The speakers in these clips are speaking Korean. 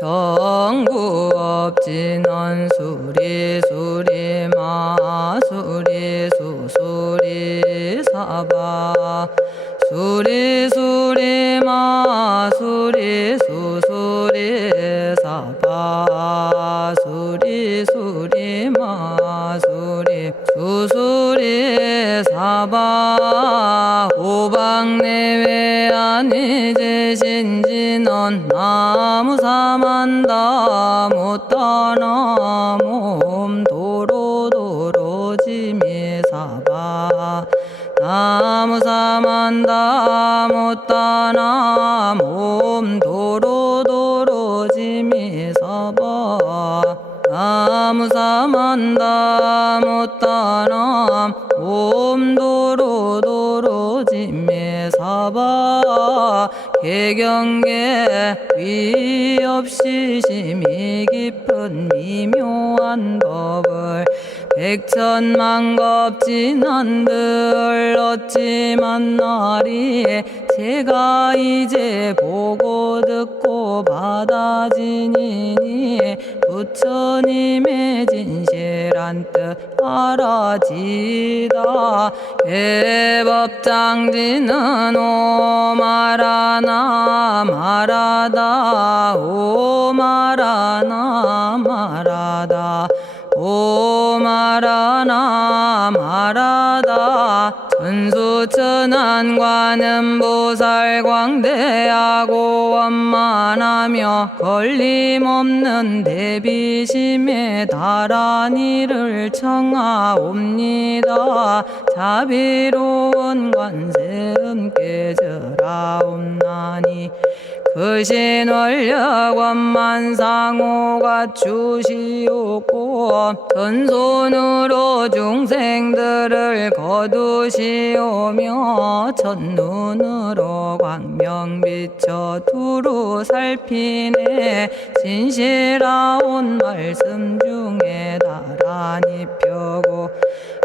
정구업진원 수리수리 마수리 수수리 사바 수리수리 마수리 수수리 사바 수리수리 마수리 수수리 사바 오방내외 아니제신진원 나무사만다 못다나 몸 도로도로지미사바 나무사만다 못다나 몸 도로도로지미사바 나무사만다 못다나 몸 도로도로지미사바 개경계 위 없이 심히 깊은 미묘한 법을 백천만겁진한들 어찌 만나리 제가 이제 보고 듣고 받아지니니 부처님의 진실한 뜻 알아지다 해법장지는 오마라나 마라다 오마라나 마라다 오마라나 마라다 천수천안관음보살 광대하고 원만하며 걸림없는 대비심에 달한 이를 청하옵니다. 자비로운 관세음께 절하옵나니 그 신원력 원만상호가 주시옵고 전손으로 중생들을 거두시오며 첫눈으로 광명 비춰 두루 살피네 진실하온 말씀 중에 나란히 펴고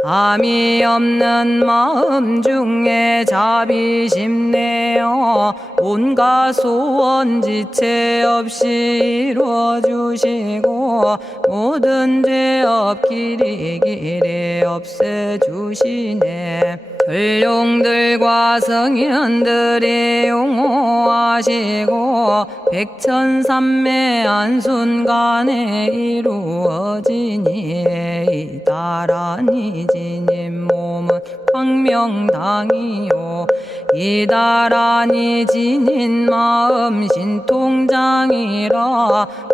암이 없는 마음 중에 자비심 내어 온갖 소원 지체 없이 이루어주시고 모든 죄업 길이 없애주시네. 전룡들과 성현들이 용호하시고 백천삼매 한순간에 이루어지니 이다라니 지님 몸은 광명당이요 이다라니 지닌 마음 신통장이라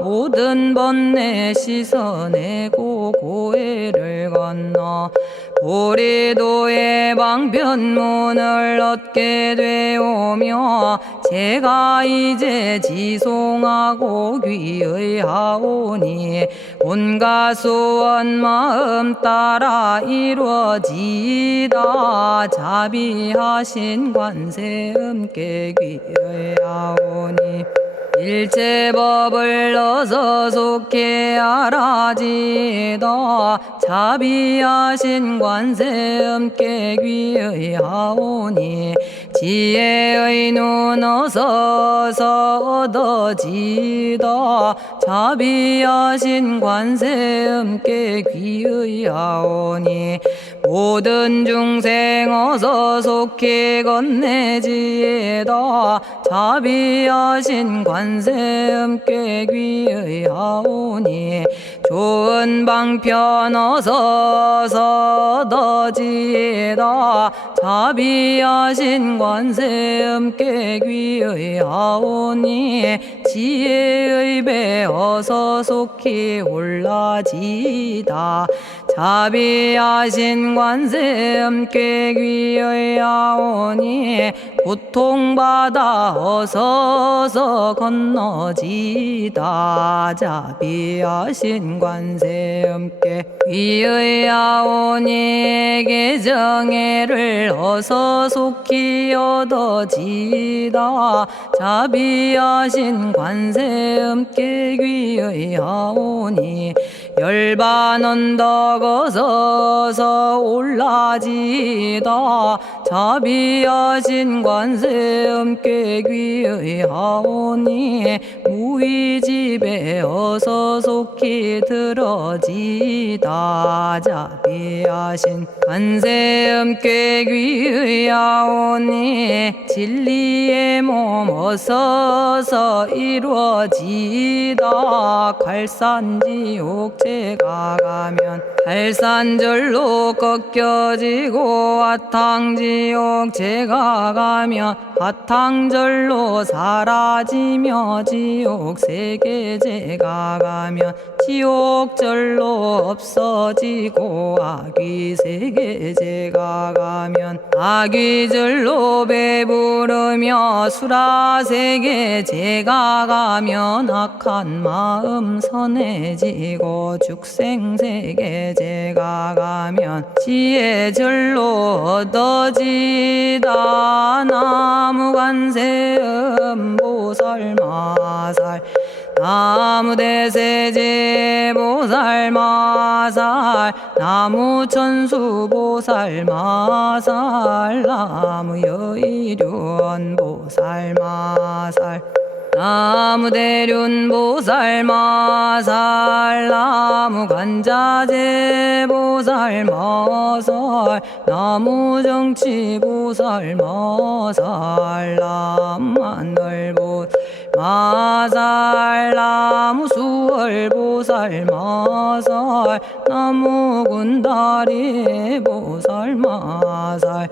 모든 번뇌 씻어내고 고해를 건너 보리도의 방편문을 얻게 되오며 제가 이제 지송하고 귀의하오니 온갖 소원 마음 따라 이루어지다 자비하신 관세음께 귀의하오니 일체법을 어서 속히 알아지다 자비하신 관세음께 귀의하오니 지혜의 눈 어서 얻어지다 자비하신 관세음께 귀의하오니 모든 중생 어서 속히 건네지다 자비하신 관세음께 귀의하오니 좋은 방편 어서 얻어지다 자비하신 관세음께 귀의하오니 지혜의 배 어서 속히 올라지다 자비하신 관세음께 귀의하오니 고통받아 어서서 건너지다 자비하신 관세음께 귀의하오니 개정애를 어서 속히 얻어지다 자비하신 관세음께 귀의하오니 열반 언덕 어서서 올라지다 자비하신 관세 음께 귀의하오니 무의집에 어서 속히 들어지다 자비하신 관세 음께 귀의하오니 진리의 몸 어서서 이루어지다 갈산지옥제가 가면 갈산절로 꺾여지고 화탕지옥제가 가면 화탕절로 사라지며 지옥세계제가 가면 지옥절로 없어지고 아귀세계제가 가면 아귀절로 배부르며 수라세계제가 가면 악한 마음 선해지고 죽생세계제가 가면 지혜절로 얻어지다 나무관세음 보살마살 나무대세제 보살마살 나무천수 보살마살 나무여의륜 보살마살 나무대륜 보살마살 나무간자재 보살마살 나무정치 보살마살 나무하늘 보살마살 나무수월 보살마살 나무군다리 보살마살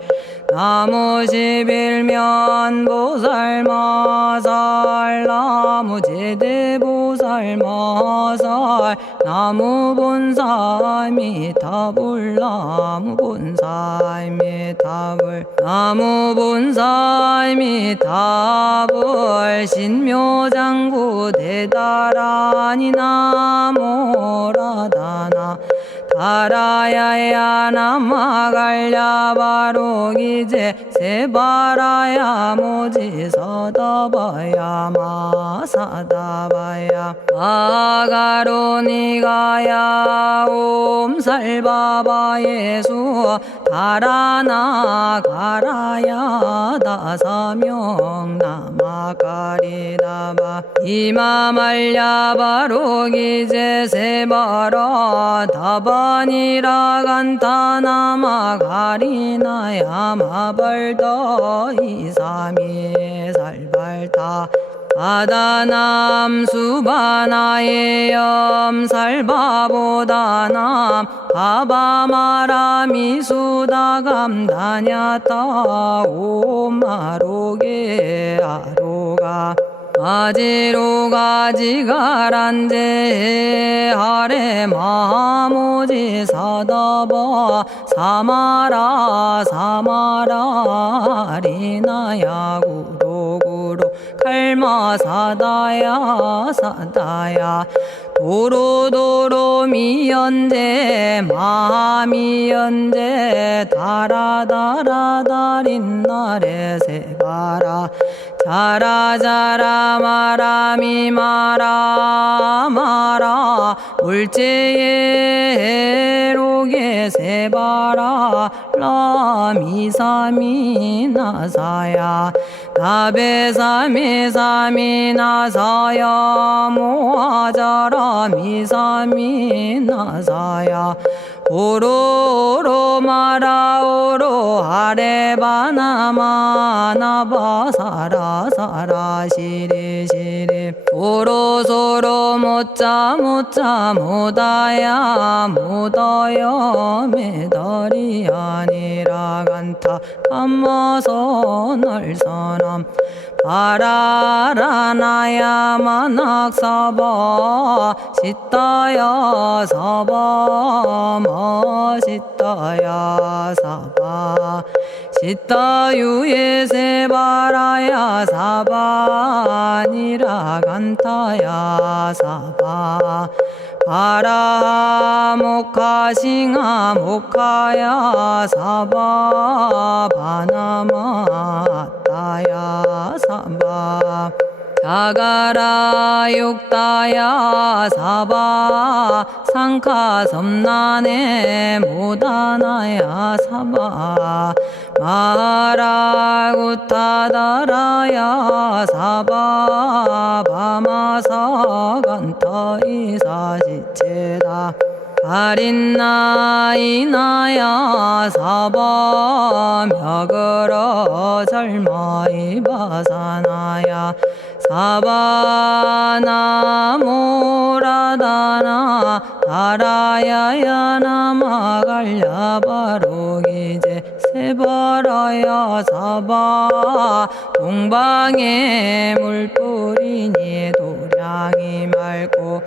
나무십일면 보살마살 나무제대 보살마살 나무본사미타불 나무본사미타불 나무본사미타불 신묘장구 대다라니 나모라다나 다라야야 나마갈야바로기제 세바라야 모지서다바야 마사다바야 아가로니가야 옴살바바 예수 다라나 가라야 다사명 나마가리다바 이마말야바로기제 세바라 다바니라 간타나마 가리나야 마발더 이사미 살발타 바다남 수바나의 염살바보다남 바바마라미 수다감다냐타 오마로게 아로가 아지로가 지가란제 하레 마모지 사다바 사마라 사마라 리나야 구로구로 칼마 사다야 사다야 도로도로 미연제 마미연제 다라다라다린나레 세바라 자라자라 마라미 마라 마라 울제에 로게 세바라 라미사미 나사야 나베사미사미 나사야 모아자라 미사미 나사야 오로로 마라오로 아레바나마나바 사라사라 시리시리 오로소로 못자 못자 못다야 못어여 메달이 아니라 간타 감마서 날선함 바라라나야 만학사바 시타야 사바 마시타야 사바 시타유에 세바라야 사바니라 간타야 사바 바라 모카싱아 모카야 사바 바나마 따야 사바 자가라 육다야 사바 상카 섬난에 모다나야 사바 마라구타다라야 사바 바마사 간타 이사시체다 아린나이나야 사바 며그러 절마이 바사나야 사바나모라다나 다라야야 나마갈야바로기제 세바라야 사바 동방에 물뿌리니 도량이 맑고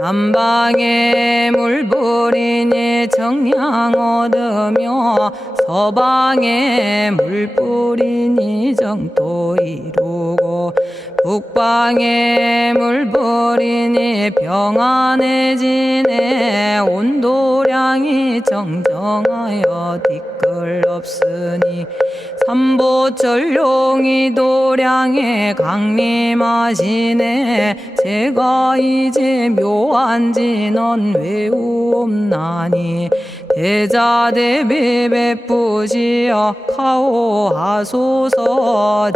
남방에 물뿌리니 정량 얻으며 서방에 물뿌리니 정토 이루고 북방에 물뿌리니 평안해지네 온도량이 정정하여 뒤끌 없으니 삼보철룡이 도량에 강림하시네 제가 이제 묘한지 넌 외우옵나니 대자대비 베푸시어 카오하소서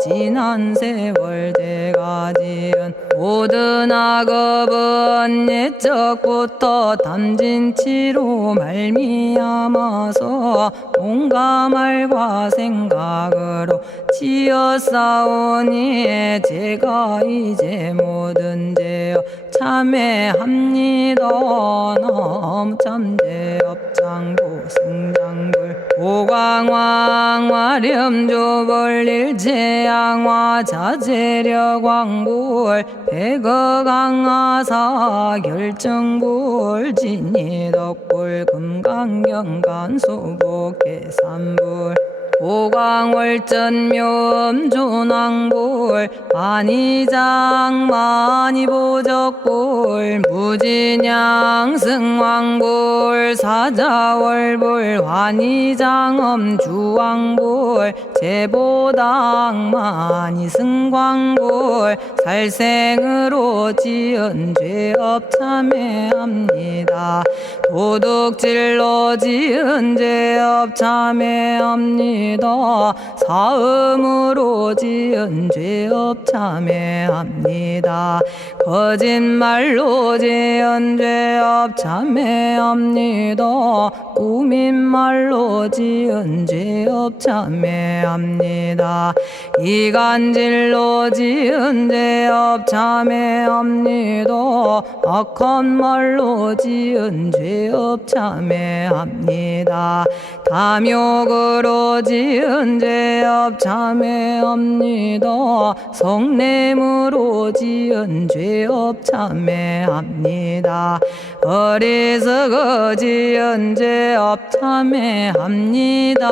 지난 세월 제가 지은 모든 악업은 옛적부터 탐진치로 말미암아서 온갖 말과 생각으로 지었사오니 제가 이제 모든 죄여 참회합니다. 너무 참죄업장부 승장불 오광왕 화렴조벌 일체양화 자재력왕불 백어강하사 결정불 진이덕불 금강경간소복계산불 오광월전묘음존왕불 만이장 만이보적불 무진양승왕불 사자월불 환희장엄주왕불 제보당 만이승광불 살생으로 지은 죄업 참회합니다. 도둑질로 지은 죄업 참회합니다. 사음으로 지은 죄업 참회합니다. 거짓말로 지은 죄업 참회합니다. 꾸민말로 지은 죄업 참회합니다. 이간질로 지은 죄업 참회합니다. 악한 말로 지은 죄업 참회합니다. 탐욕으로 지은 죄업 참회합니다. 성냄으로 지은 죄업 참회합니다. 어리석어 지은 죄업 참회합니다.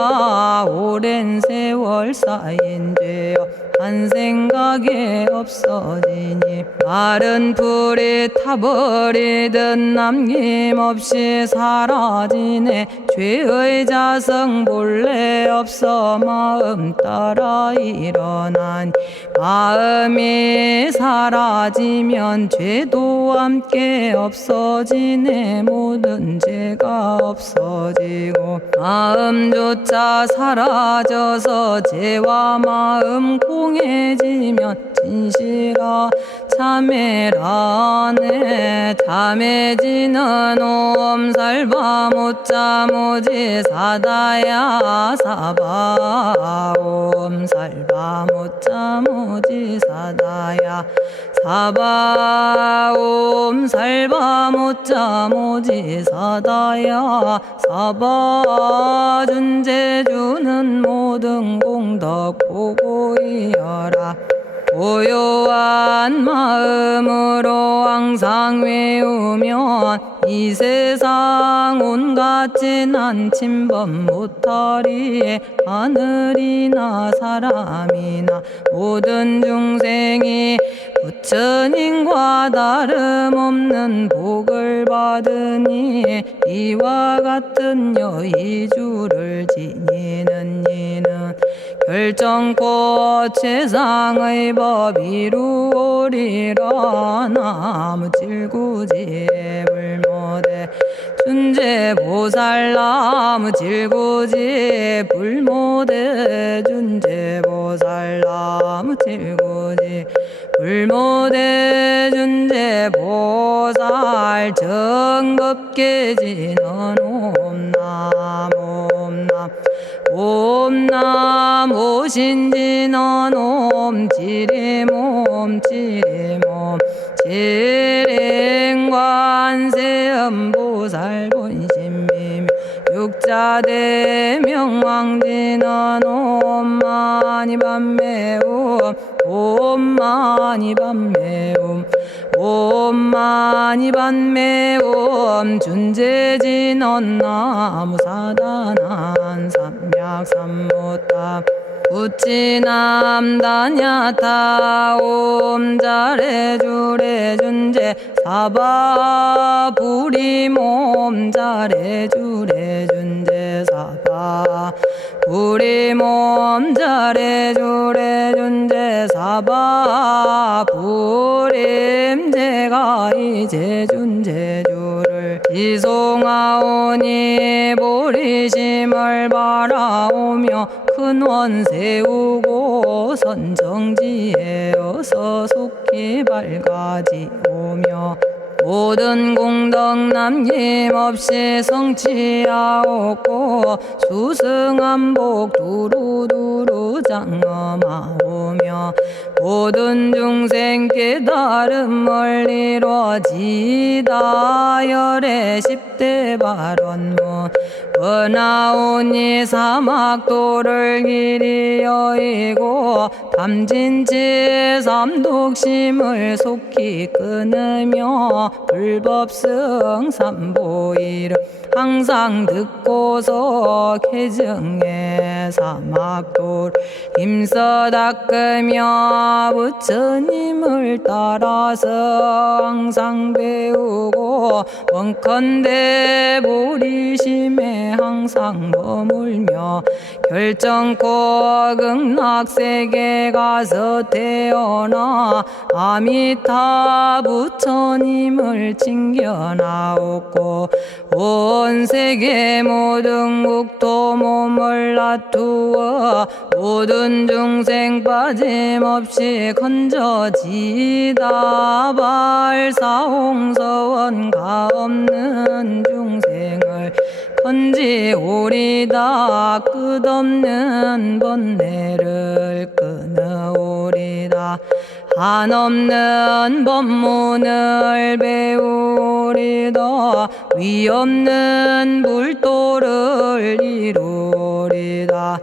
오랜 세월 쌓인 죄업 한 생각에 없어지니 마른 풀이 타버리듯 남김없이 사라지네. 죄의 자성 본래 없어 마음 따라 일어나니 마음이 사라지면 죄도 함께 없어지네. 모든 죄가 없어지고 마음조차 사라져서 죄와 마음 공해지면 진실아 참회라네. 참해지는 옴살바 못자모지 사다야 사바 옴살바 못자모지 사다야 사바 옴살바 못자모지 사다야 사바 준재주는 모든 공덕 보고이여라. 고요한 마음으로 항상 외우면 이 세상 온갖 진한 침범 못하리. 하늘이나 사람이나 모든 중생이 부처님과 다름없는 복을 받으니 이와 같은 여의주를 지니는 이는 결정코 최상의 법 이루오리라. 나무질구지 불모대 준재보살. 나무질구지 불모대 준재보살. 나무질구지 불모대 준재보살. 정법계지는 옴남 옴남 옴남 오신지는 옴지리몸 지리몸 지랭관세음보살 본심미묘 육자대명왕지는 옴마니밤매옴 옴마니밤매옴 옴마니밤매옴 준재진언 나무사단한 삼약삼무타 우치남다냐타 옴자레주레 준재 사바 부리몸 자레주레 준재 사바 부리몸 자레주레 준재 사바 부림. 제가 이제 준재주를 지송하오니 보리심을 바라오며 큰원 세우고 선정지에 어서 속히 밝아지오며 모든 공덕 남김없이 성취하옵고 수승한복 두루두루 장엄하오며 모든 중생 깨달음을 이루어지다. 열의 10대 발언문 번하오니 사막도를 길이 여의고 탐진치 삼독심을 속히 끊으며 불법승 삼보이를 항상 듣고서 개정해 사막도를 힘써 닦으며 부처님을 따라서 항상 배우고 원컨대 보리심에 항상 머물며 결정코 극락세계 가서 태어나 아미타 부처님을 챙겨나오고 온 세계 모든 국토 몸을 놔두어 모든 중생 빠짐없이 건져지다. 발사홍서원 가없는 중생을 건지오리다. 끝없는 번뇌를 끊어오리다. 한없는 법문을 배우리다. 위없는 불도를 이루리다.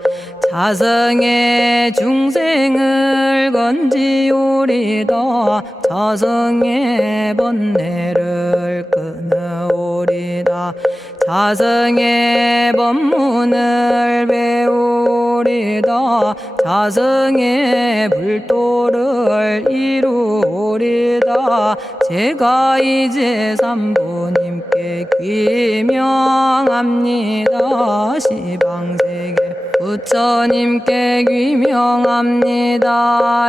자성의 중생을 건지오리다. 자성의 번뇌를 끊어오리다. 자성의 법문을 배우리다. 자성의 불도를 이루리다. 제가 이제 삼부님께 귀명합니다. 시방세계 부처님께 귀명합니다.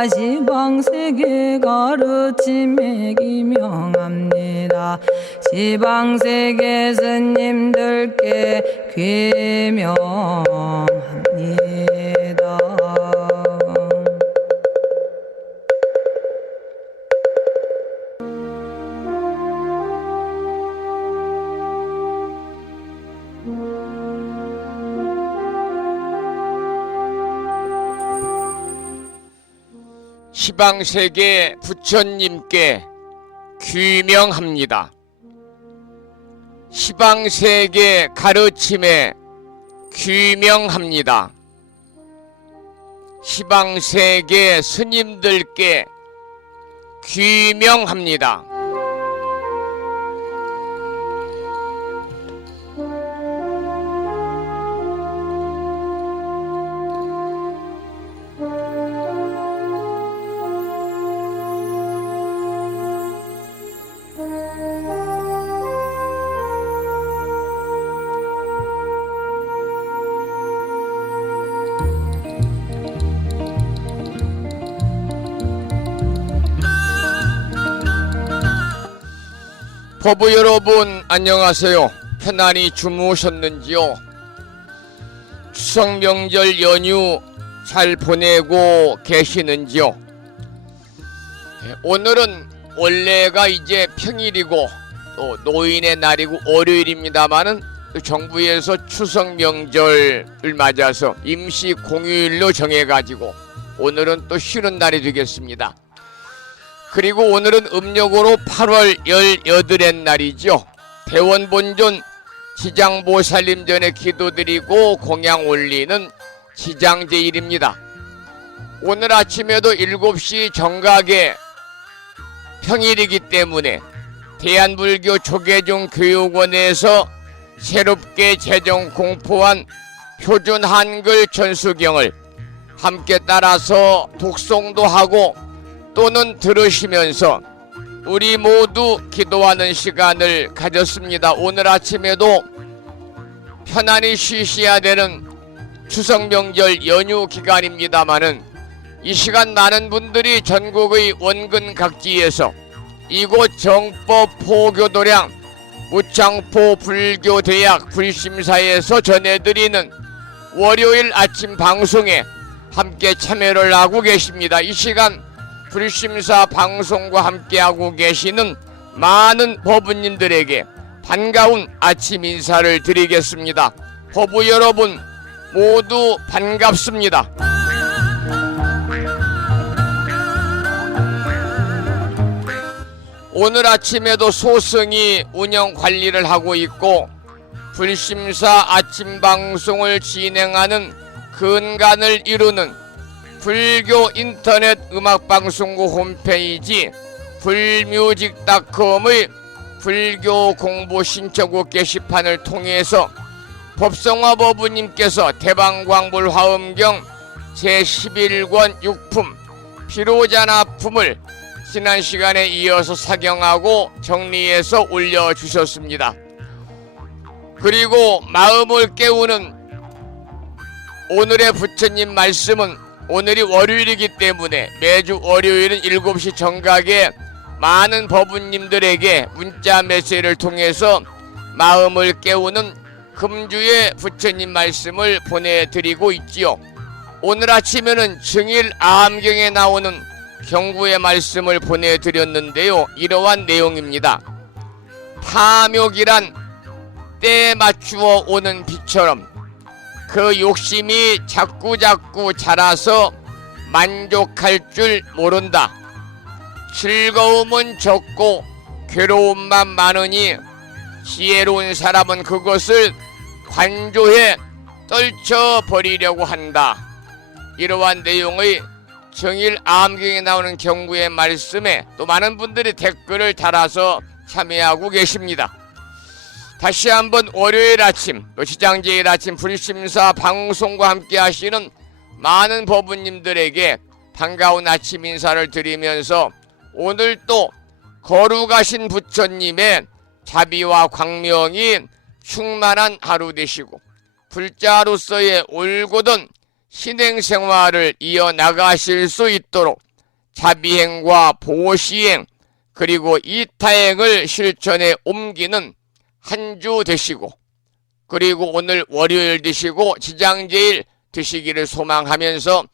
시방세계 가르침에 귀명합니다. 시방세계 스님들께 귀명합니다. 시방세계 부처님께 귀명합니다. 시방세계 가르침에 귀명합니다. 시방세계 스님들께 귀명합니다. 법부 여러분 안녕하세요. 편안히 주무셨는지요? 추석 명절 연휴 잘 보내고 계시는지요? 오늘은 원래가 이제 평일이고 또 노인의 날이고 월요일입니다마는 정부에서 추석 명절을 맞아서 임시 공휴일로 정해가지고 오늘은 또 쉬는 날이 되겠습니다. 그리고 오늘은 음력으로 8월 18의 날이죠. 대원본존 지장보살님 전에 기도드리고 공양 올리는 지장제일입니다. 오늘 아침에도 7시 정각에 평일이기 때문에 대한불교 조계종 교육원에서 새롭게 제정 공포한 표준 한글 전수경을 함께 따라서 독송도 하고 또는 들으시면서 우리 모두 기도하는 시간을 가졌습니다. 오늘 아침에도 편안히 쉬셔야 되는 추석 명절 연휴 기간입니다마는 이 시간 많은 분들이 전국의 원근 각지에서 이곳 정법 포교도량 무창포 불교대학 불심사에서 전해드리는 월요일 아침 방송에 함께 참여를 하고 계십니다. 이 시간 불심사 방송과 함께하고 계시는 많은 법부님들에게 반가운 아침 인사를 드리겠습니다. 법부 여러분 모두 반갑습니다. 오늘 아침에도 소승이 운영 관리를 하고 있고 불심사 아침 방송을 진행하는 근간을 이루는 불교 인터넷 음악방송국 홈페이지 불뮤직닷컴의 불교 공부 신청곡 게시판을 통해서 법성화 법부님께서 대방광불 화엄경 제11권 6품 피로자나품을 지난 시간에 이어서 사경하고 정리해서 올려주셨습니다. 그리고 마음을 깨우는 오늘의 부처님 말씀은 오늘이 월요일이기 때문에 매주 월요일은 7시 정각에 많은 법부님들에게 문자 메시지를 통해서 마음을 깨우는 금주의 부처님 말씀을 보내드리고 있지요. 오늘 아침에는 증일 암경에 나오는 경구의 말씀을 보내드렸는데요. 이러한 내용입니다. 탐욕이란 때에 맞추어 오는 비처럼 그 욕심이 자꾸자꾸 자라서 만족할 줄 모른다. 즐거움은 적고 괴로움만 많으니 지혜로운 사람은 그것을 관조해 떨쳐버리려고 한다. 이러한 내용의 정일 암경에 나오는 경구의 말씀에 또 많은 분들이 댓글을 달아서 참여하고 계십니다. 다시 한번 월요일 아침 또 지장제일 아침 불심사 방송과 함께 하시는 많은 법부님들에게 반가운 아침 인사를 드리면서 오늘 또 거룩하신 부처님의 자비와 광명이 충만한 하루 되시고 불자로서의 올곧은 신행생활을 이어나가실 수 있도록 자비행과 보시행 그리고 이타행을 실천에 옮기는 한 주 되시고 그리고 오늘 월요일 되시고 지장제일 되시기를 소망하면서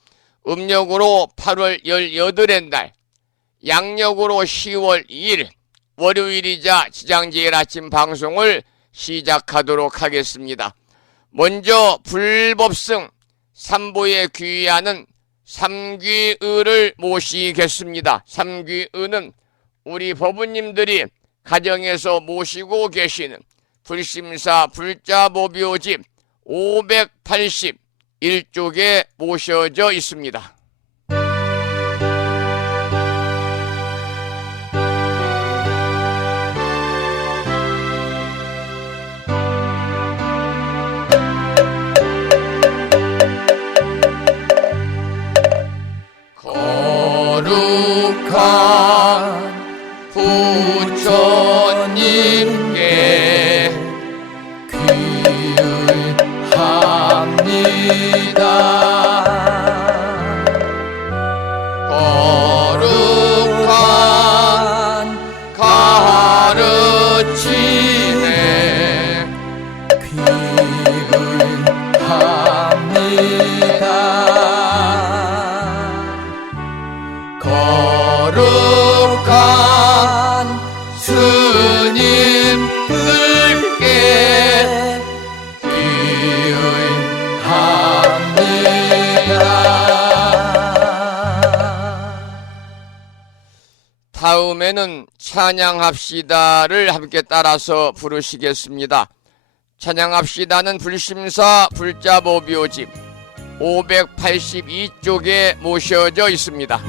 음력으로 8월 18의 날 양력으로 10월 2일 월요일이자 지장제일 아침 방송을 시작하도록 하겠습니다. 먼저 불법승 삼보에 귀의하는 삼귀의를 모시겠습니다. 삼귀의는 우리 법부님들이 가정에서 모시고 계시는 불심사 불자보묘집 581쪽에 모셔져 있습니다. 거룩한 부처님께 귀의합니다. 다음에는 찬양합시다를 함께 따라서 부르시겠습니다. 찬양합시다는 불심사 불자보묘집 582쪽에 모셔져 있습니다.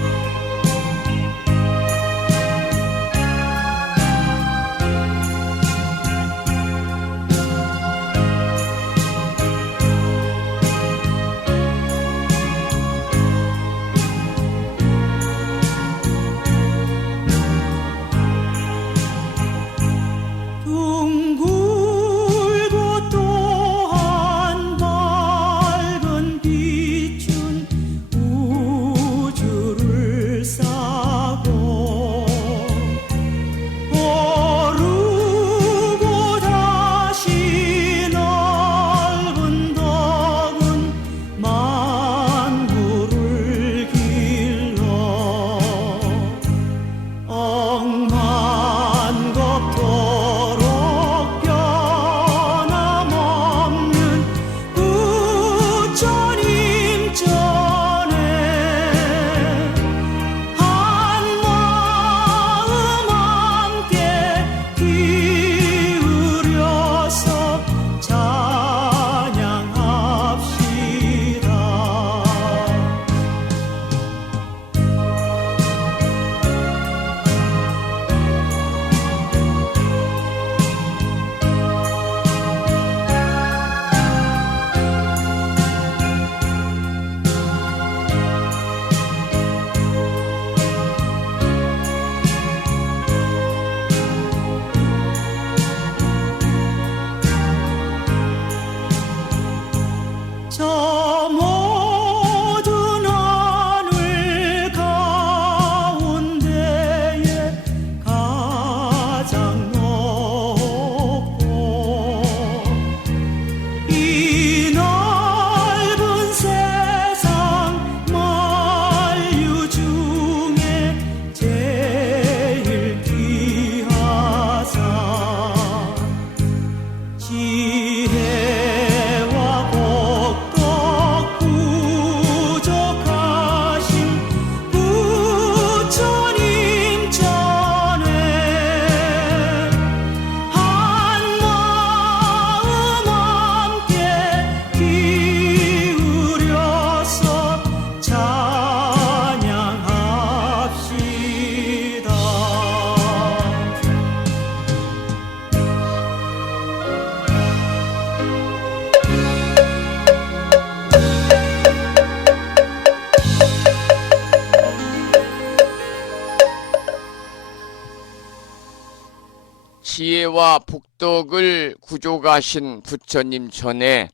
지혜와 복덕을 구족하신 부처님 전에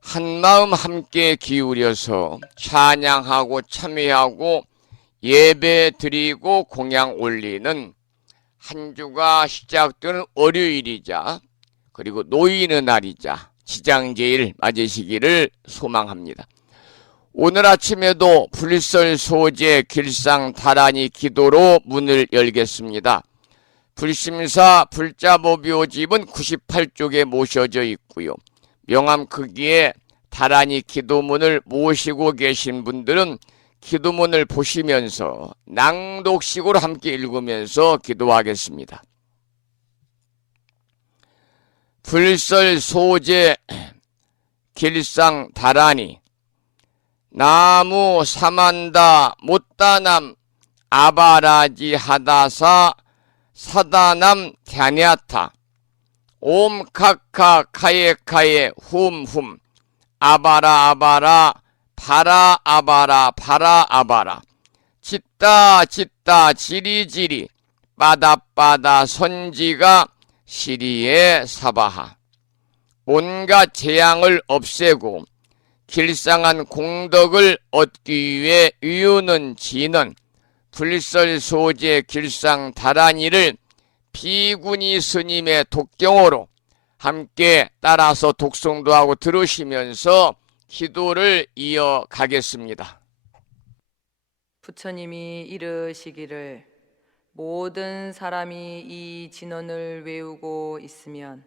한마음 함께 기울여서 찬양하고 참회하고 예배 드리고 공양 올리는 한 주가 시작되는 월요일이자 그리고 노인의 날이자 지장제일 맞으시기를 소망합니다. 오늘 아침에도 불설 소재 길상 다란이 기도로 문을 열겠습니다. 불심사 불자보묘집은 98쪽에 모셔져 있고요. 명함 크기에 다란이 기도문을 모시고 계신 분들은 기도문을 보시면서 낭독식으로 함께 읽으면서 기도하겠습니다. 불설 소재 길상 다란이 나무 사만다 못다남 아바라지 하다사 사다남 갸냐타 옴카카 카예카예 훔훔 아바라 아바라 바라 아바라 바라 아바라 짓다 짓다 지리지리 빠다빠다 선지가 시리에 사바하 온갖 재앙을 없애고 길상한 공덕을 얻기 위해 유유는 지는 불설 소재 길상 다란이를 비구니 스님의 독경으로 함께 따라서 독송도 하고 들으시면서 기도를 이어가겠습니다. 부처님이 이르시기를 모든 사람이 이 진언을 외우고 있으면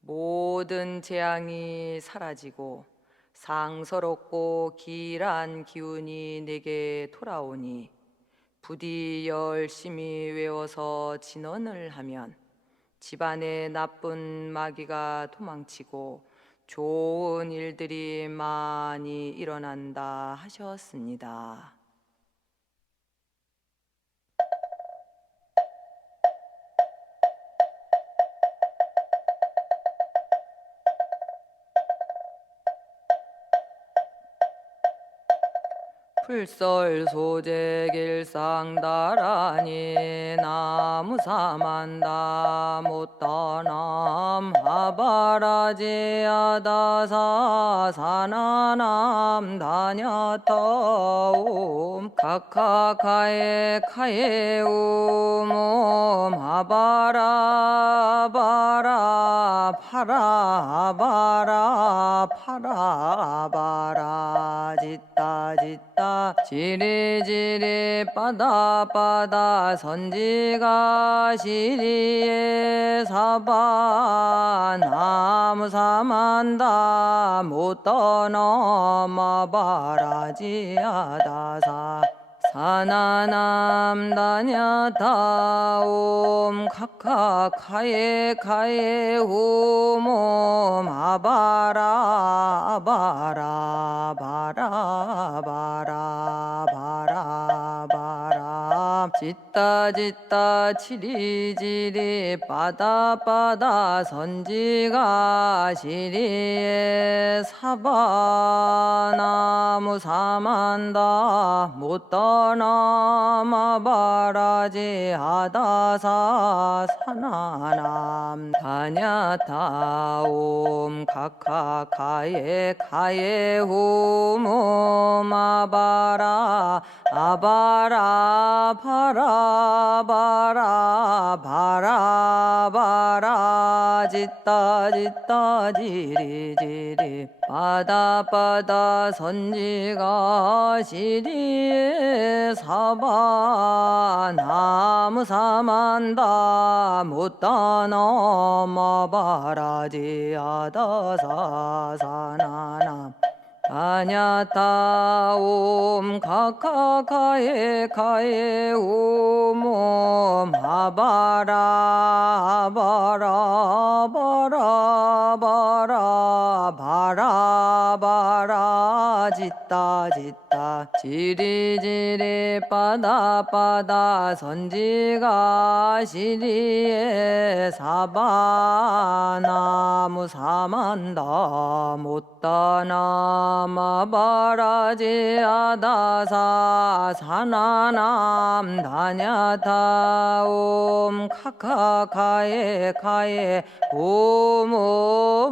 모든 재앙이 사라지고 상서롭고 길한 기운이 내게 돌아오니 부디 열심히 외워서 진언을 하면 집안에 나쁜 마귀가 도망치고 좋은 일들이 많이 일어난다 하셨습니다. 풀설소재길상다라니 나무사만다 못떠남 하바라지아다사 사나남 다냐타옴 카카카에 카에우몸 하바라 바라 파라 바라 파라 바라 짓다 짓다 지리지리 빠다빠다 선지가 시리에 사바 나무사만다 못떠넘어 바라지아다사 사나남 다냐타옴 카카카에 카에 후몸 아바라 바라 바라 바라 바라 바라 짓다 짓다 치리지리 빠다빠다 선지가 시리에 사바나무 사만다 못떠넘어 바라지아다사 사나남 다냐타옴 카카카에 카에 후몸 아바라 아바라 바라 바라 바라 바라 짓다 짓다 지리지리 바다바다 선지가 시리에 사바 나무 사만다 못떠넘어 바라지아다사 사나남 다냐타옴 카카카에 카에 후몸 아바라 바라 바라 바라 바라 바라 짓다 짓다 지리지리 빠다빠다 선지가 시리에 사바 나무 사만다 못떠넘어 바라지아다사 사나남 다냐타옴 카카카에 카에 오모마바라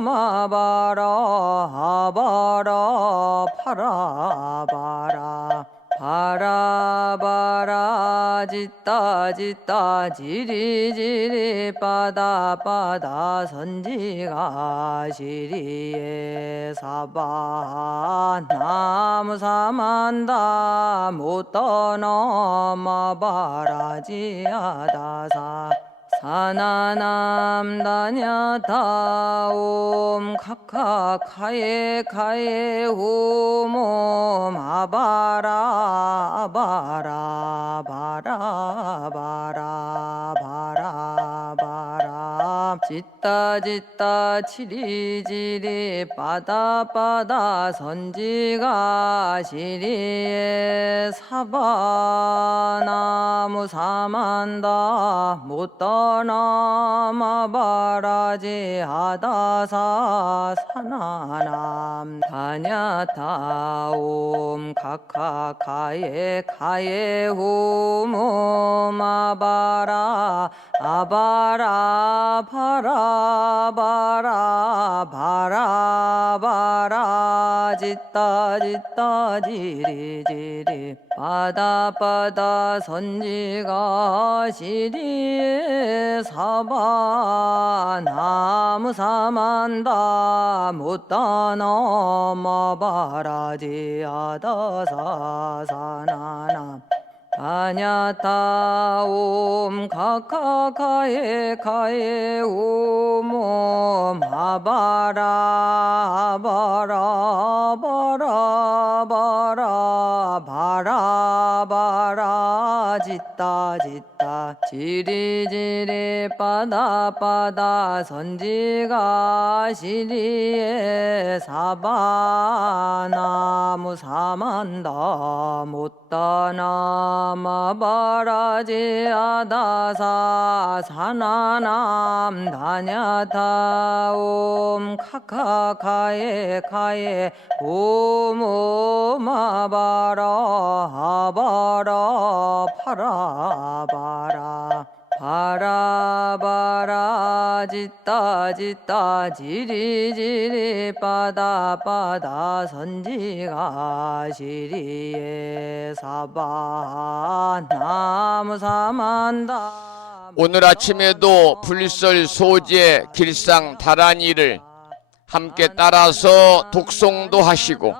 아바라 파라 바라 바라 바라 짓다 짓다 지리지리 빠다빠다 선지가 시리에 사바 나무 사만다 못떠넘어 바라지아다사 사나남 다냐타옴 카카카에 카에 후몸 아바라 바라 바라 바라 바라 바라 짓다 짓다 치리지리 빠다빠다 선지가 시리에 사바 나무 사만다 못떠넘어 바라지아다사 사나남 다냐타옴 카카카에 카에 후몸 아바라 아바라 바라 바라 바라 바라 짓다 짓다 지리지리 바다바다 선지가 시리에 사바 나무 사만다 못떠넘어 바라지아다사 사나남 다냐타옴 카카카에 카에 후몸 아바라 바라 바라 바라 바라 바라 지 짓다 짓다 지리지리 빠다 선지가 시리에 사바나무 사만다 못다나 마바라지 아다사 사나남 다냐타 옴 카카카에 카에 옴 오마바라 하바라 파라바라 바라바라 짓다 지리지리 빠다 선지가 시리에 사바나무 사만다. 오늘 아침에도 불설 소재 길상 다란이를 함께 따라서 독송도 하시고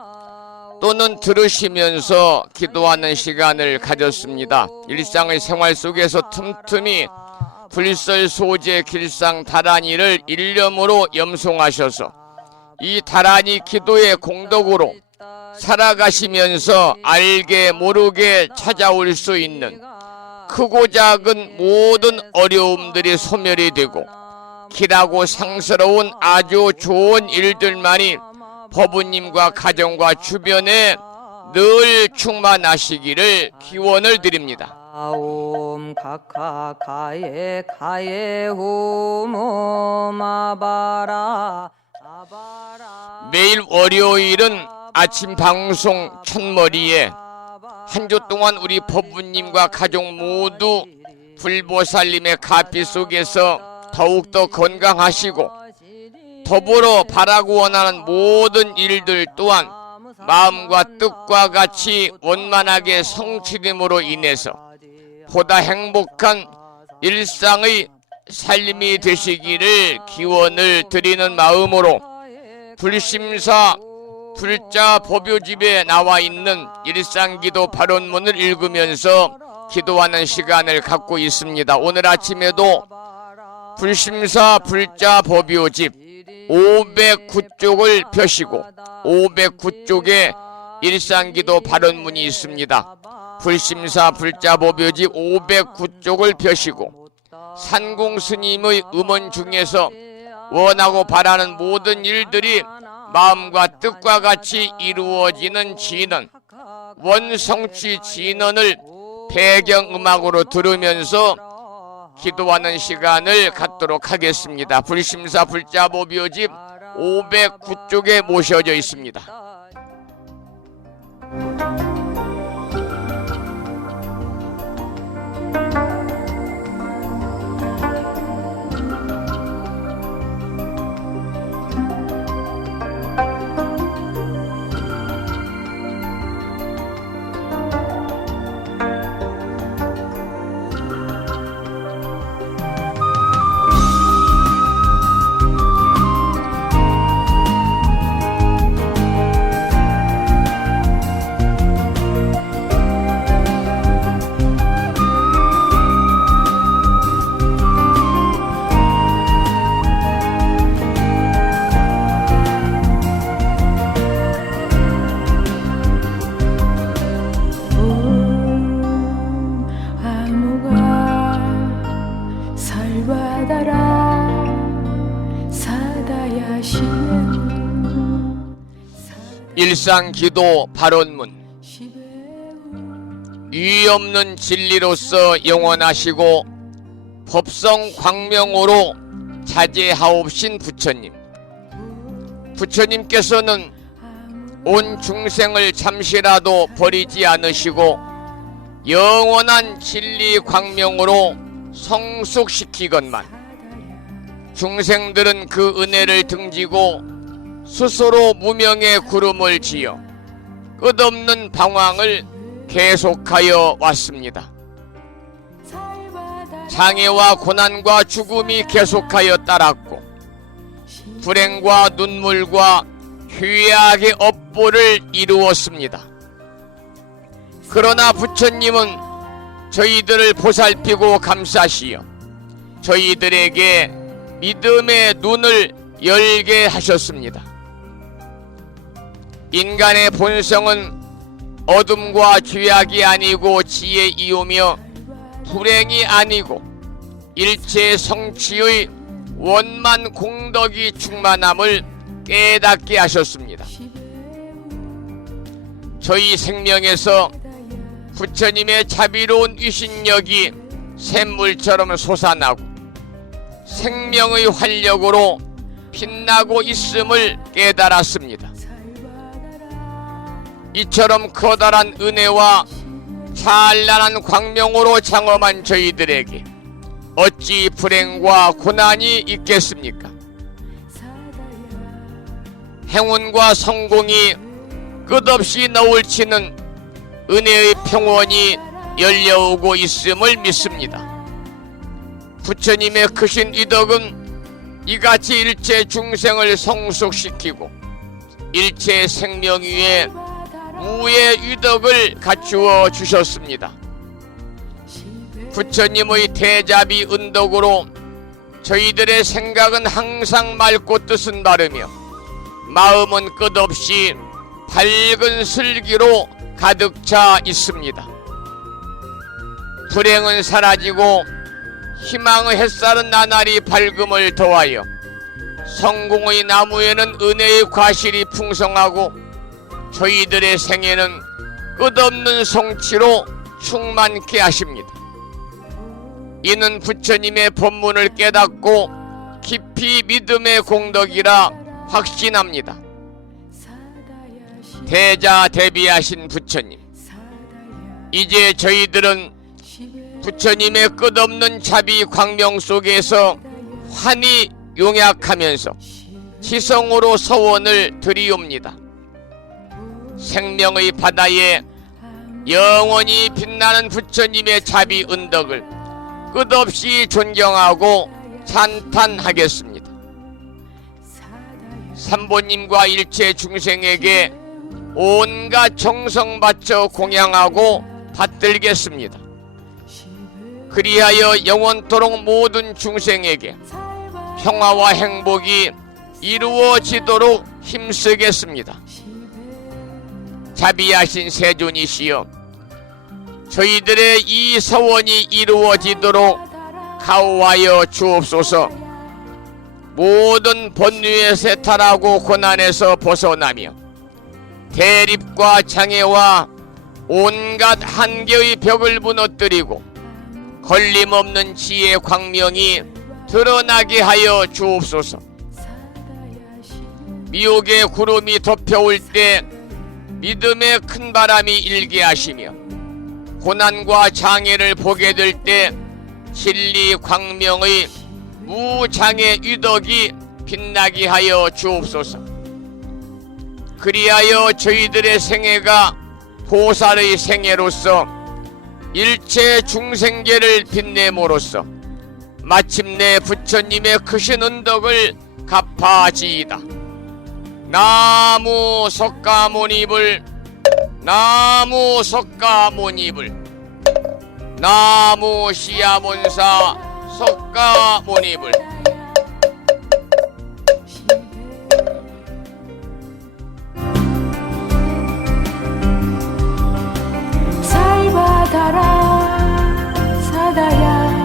또는 들으시면서 기도하는 시간을 가졌습니다. 일상의 생활 속에서 틈틈이 불설 소재 길상 다란이를 일념으로 염송하셔서 이 다란이 기도의 공덕으로 살아가시면서 알게 모르게 찾아올 수 있는 크고 작은 모든 어려움들이 소멸이 되고 길하고 상스러운 아주 좋은 일들만이 법부님과 가정과 주변에 늘 충만하시기를 기원을 드립니다. 옴 카카카에 카에 홈오마바라 매일 월요일은 아침 방송 첫머리에 한 주 동안 우리 법부님과 가족 모두 불보살님의 가피 속에서 더욱더 건강하시고 더불어 바라고 원하는 모든 일들 또한 마음과 뜻과 같이 원만하게 성취됨으로 인해서 보다 행복한 일상의 삶이 되시기를 기원을 드리는 마음으로 불심사 불자 법요집에 나와 있는 일상기도 발언문을 읽으면서 기도하는 시간을 갖고 있습니다. 오늘 아침에도 불심사 불자 법요집 509쪽을 펴시고 509쪽에 일상기도 발언문이 있습니다. 불심사 불자 법요집 509쪽을 펴시고 산공스님의 음원 중에서 원하고 바라는 모든 일들이 마음과 뜻과 같이 이루어지는 진언, 원성취 진언을 배경음악으로 들으면서 기도하는 시간을 갖도록 하겠습니다. 불심사 불자 법요집 509쪽에 모셔져 있습니다. 일상기도 발언문. 유의 없는 진리로서 영원하시고 법성 광명으로 자제하옵신 부처님. 부처님께서는 온 중생을 잠시라도 버리지 않으시고 영원한 진리 광명으로 성숙시키건만 중생들은 그 은혜를 등지고 스스로 무명의 구름을 지어 끝없는 방황을 계속하여 왔습니다. 장애와 고난과 죽음이 계속하여 따랐고 불행과 눈물과 휴약의 업보를 이루었습니다. 그러나 부처님은 저희들을 보살피고 감싸시어 저희들에게 믿음의 눈을 열게 하셨습니다. 인간의 본성은 어둠과 죄악이 아니고 지혜이오며 불행이 아니고 일체 성취의 원만 공덕이 충만함을 깨닫게 하셨습니다. 저희 생명에서 부처님의 자비로운 위신력이 샘물처럼 솟아나고 생명의 활력으로 빛나고 있음을 깨달았습니다. 이처럼 커다란 은혜와 찬란한 광명으로 장엄한 저희들에게 어찌 불행과 고난이 있겠습니까? 행운과 성공이 끝없이 너울치는 은혜의 평원이 열려오고 있음을 믿습니다. 부처님의 크신 위덕은 이같이 일체 중생을 성숙시키고 일체 생명 위에 무의 위덕을 갖추어 주셨습니다. 부처님의 대자비 은덕으로 저희들의 생각은 항상 맑고 뜻은 바르며 마음은 끝없이 밝은 슬기로 가득 차 있습니다. 불행은 사라지고 희망의 햇살은 나날이 밝음을 더하여 성공의 나무에는 은혜의 과실이 풍성하고 저희들의 생애는 끝없는 성취로 충만케 하십니다. 이는 부처님의 법문을 깨닫고 깊이 믿음의 공덕이라 확신합니다. 대자대비하신 부처님, 이제 저희들은 부처님의 끝없는 자비 광명 속에서 환히 용약하면서 지성으로 서원을 드리옵니다. 생명의 바다에 영원히 빛나는 부처님의 자비 은덕을 끝없이 존경하고 찬탄하겠습니다. 삼보님과 일체 중생에게 온갖 정성 바쳐 공양하고 받들겠습니다. 그리하여 영원토록 모든 중생에게 평화와 행복이 이루어지도록 힘쓰겠습니다. 자비하신 세존이시여, 저희들의 이 서원이 이루어지도록 가호하여 주옵소서. 모든 번뇌에 세탈하고 고난에서 벗어나며 대립과 장애와 온갖 한계의 벽을 무너뜨리고 걸림없는 지혜의 광명이 드러나게 하여 주옵소서. 미혹의 구름이 덮여올 때 믿음의 큰 바람이 일게 하시며 고난과 장애를 보게 될 때 진리 광명의 무장애 위덕이 빛나게 하여 주옵소서. 그리하여 저희들의 생애가 보살의 생애로서 일체 중생계를 빛냄으로써 마침내 부처님의 크신 은덕을 갚아지이다. 나무 석가모니불, 나무 석가모니불, 나무 시야몬사 석가모니불. 잘 받아라 사다야.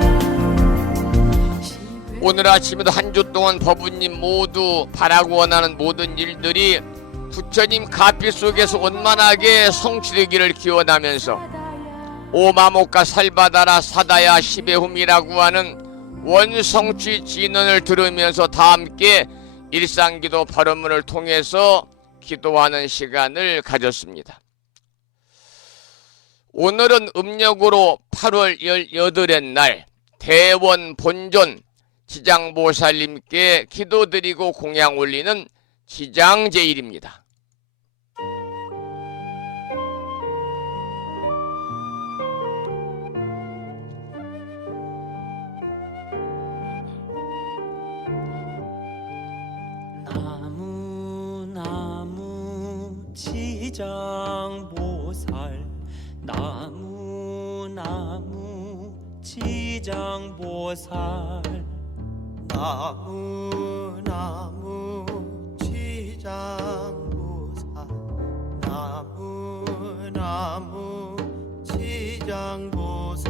오늘 아침에도 한 주 동안 법부님 모두 바라고 원하는 모든 일들이 부처님 가피 속에서 원만하게 성취되기를 기원하면서 오마모카 살바다라 사다야 시베훔이라고 하는 원성취 진언을 들으면서 다 함께 일상기도 발언문을 통해서 기도하는 시간을 가졌습니다. 오늘은 음력으로 8월 18일 날 대원 본존 지장보살님께 기도드리고 공양 올리는 지장제일입니다. 나무 나무 지장보살, 나무 나무 지장보살, 나무 나무 지장보살, 나무 나무 지장보살.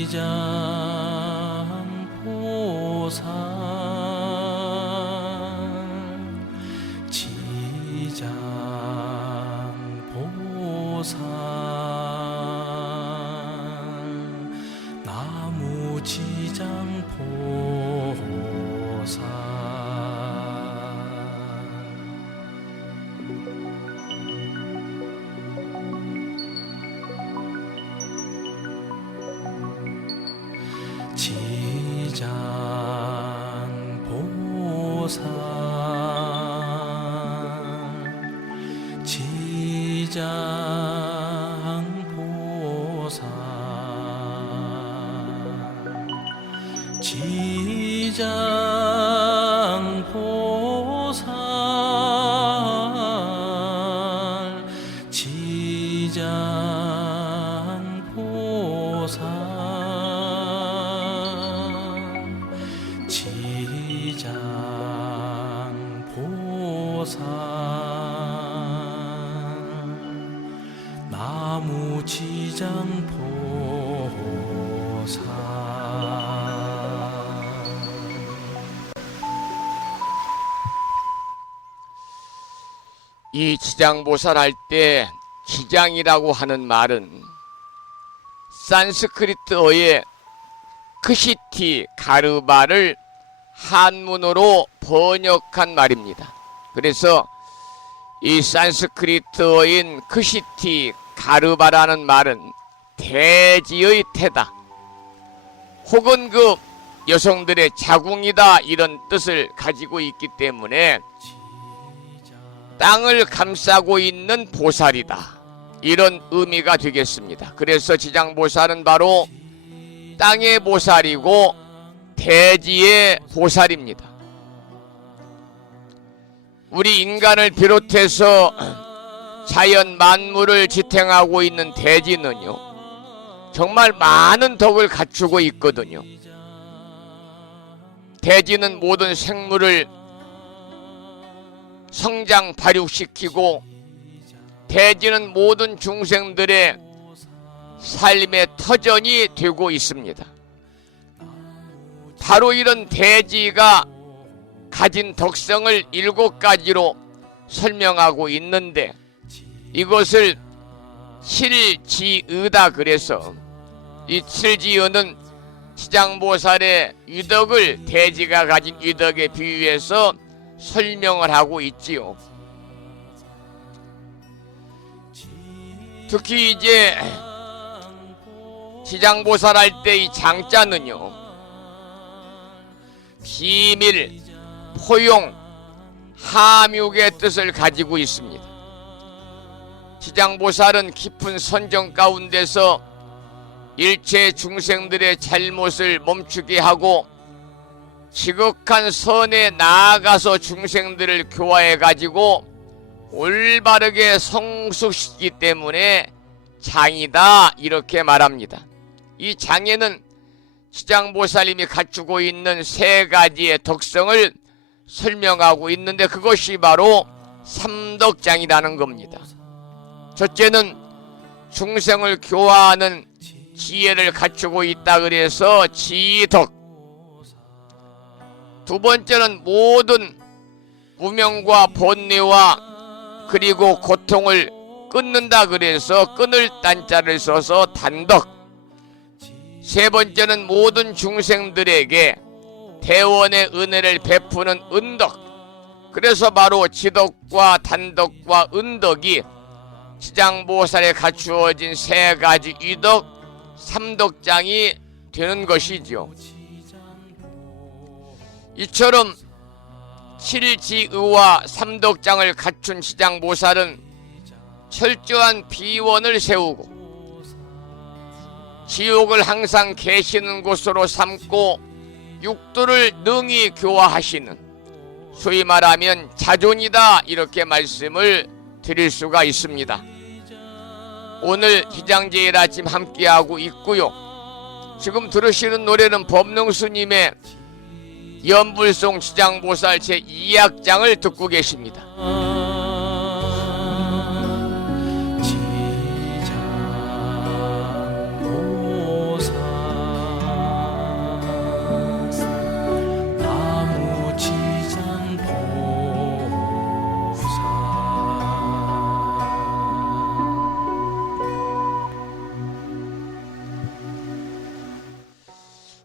나무 지장보살 이 지장보살 할 때 지장이라고 하는 말은 산스크리트어의 크시티 가르바를 한문으로 번역한 말입니다. 그래서 이 산스크리트어인 크시티 가르바라는 말은 대지의 태다, 혹은 그 여성들의 자궁이다, 이런 뜻을 가지고 있기 때문에 땅을 감싸고 있는 보살이다, 이런 의미가 되겠습니다. 그래서 지장보살은 바로 땅의 보살이고 대지의 보살입니다. 우리 인간을 비롯해서 자연 만물을 지탱하고 있는 대지는요, 정말 많은 덕을 갖추고 있거든요. 대지는 모든 생물을 성장 발육시키고, 대지는 모든 중생들의 삶의 터전이 되고 있습니다. 바로 이런 대지가 가진 덕성을 7가지로 설명하고 있는데, 이것을 칠지의다 그래서 이 칠지의는 지장보살의 유덕을 대지가 가진 유덕에 비유해서 설명을 하고 있지요. 특히 이제 지장보살 할 때 이 장자는요, 비밀, 포용, 함육의 뜻을 가지고 있습니다. 지장보살은 깊은 선정 가운데서 일체 중생들의 잘못을 멈추게 하고 지극한 선에 나아가서 중생들을 교화해 가지고 올바르게 성숙시키기 때문에 장이다, 이렇게 말합니다. 이 장에는 지장보살님이 갖추고 있는 3가지의 덕성을 설명하고 있는데, 그것이 바로 삼덕장이라는 겁니다. 첫째는 중생을 교화하는 지혜를 갖추고 있다 그래서 지덕. 두 번째는 모든 무명과 번뇌와 그리고 고통을 끊는다 그래서 끊을 단자를 써서 단덕. 세 번째는 모든 중생들에게 대원의 은혜를 베푸는 은덕. 그래서 바로 지덕과 단덕과 은덕이 지장보살에 갖추어진 3가지 유덕, 삼덕장이 되는 것이죠. 이처럼 칠지의와 삼덕장을 갖춘 지장보살은 철저한 비원을 세우고 지옥을 항상 계시는 곳으로 삼고 육도를 능히 교화하시는, 소위 말하면 자존이다, 이렇게 말씀을 드릴 수가 있습니다. 오늘 기장제일 아침 함께하고 있고요. 지금 들으시는 노래는 법능스님의 연불송 지장보살 제2악장을 듣고 계십니다.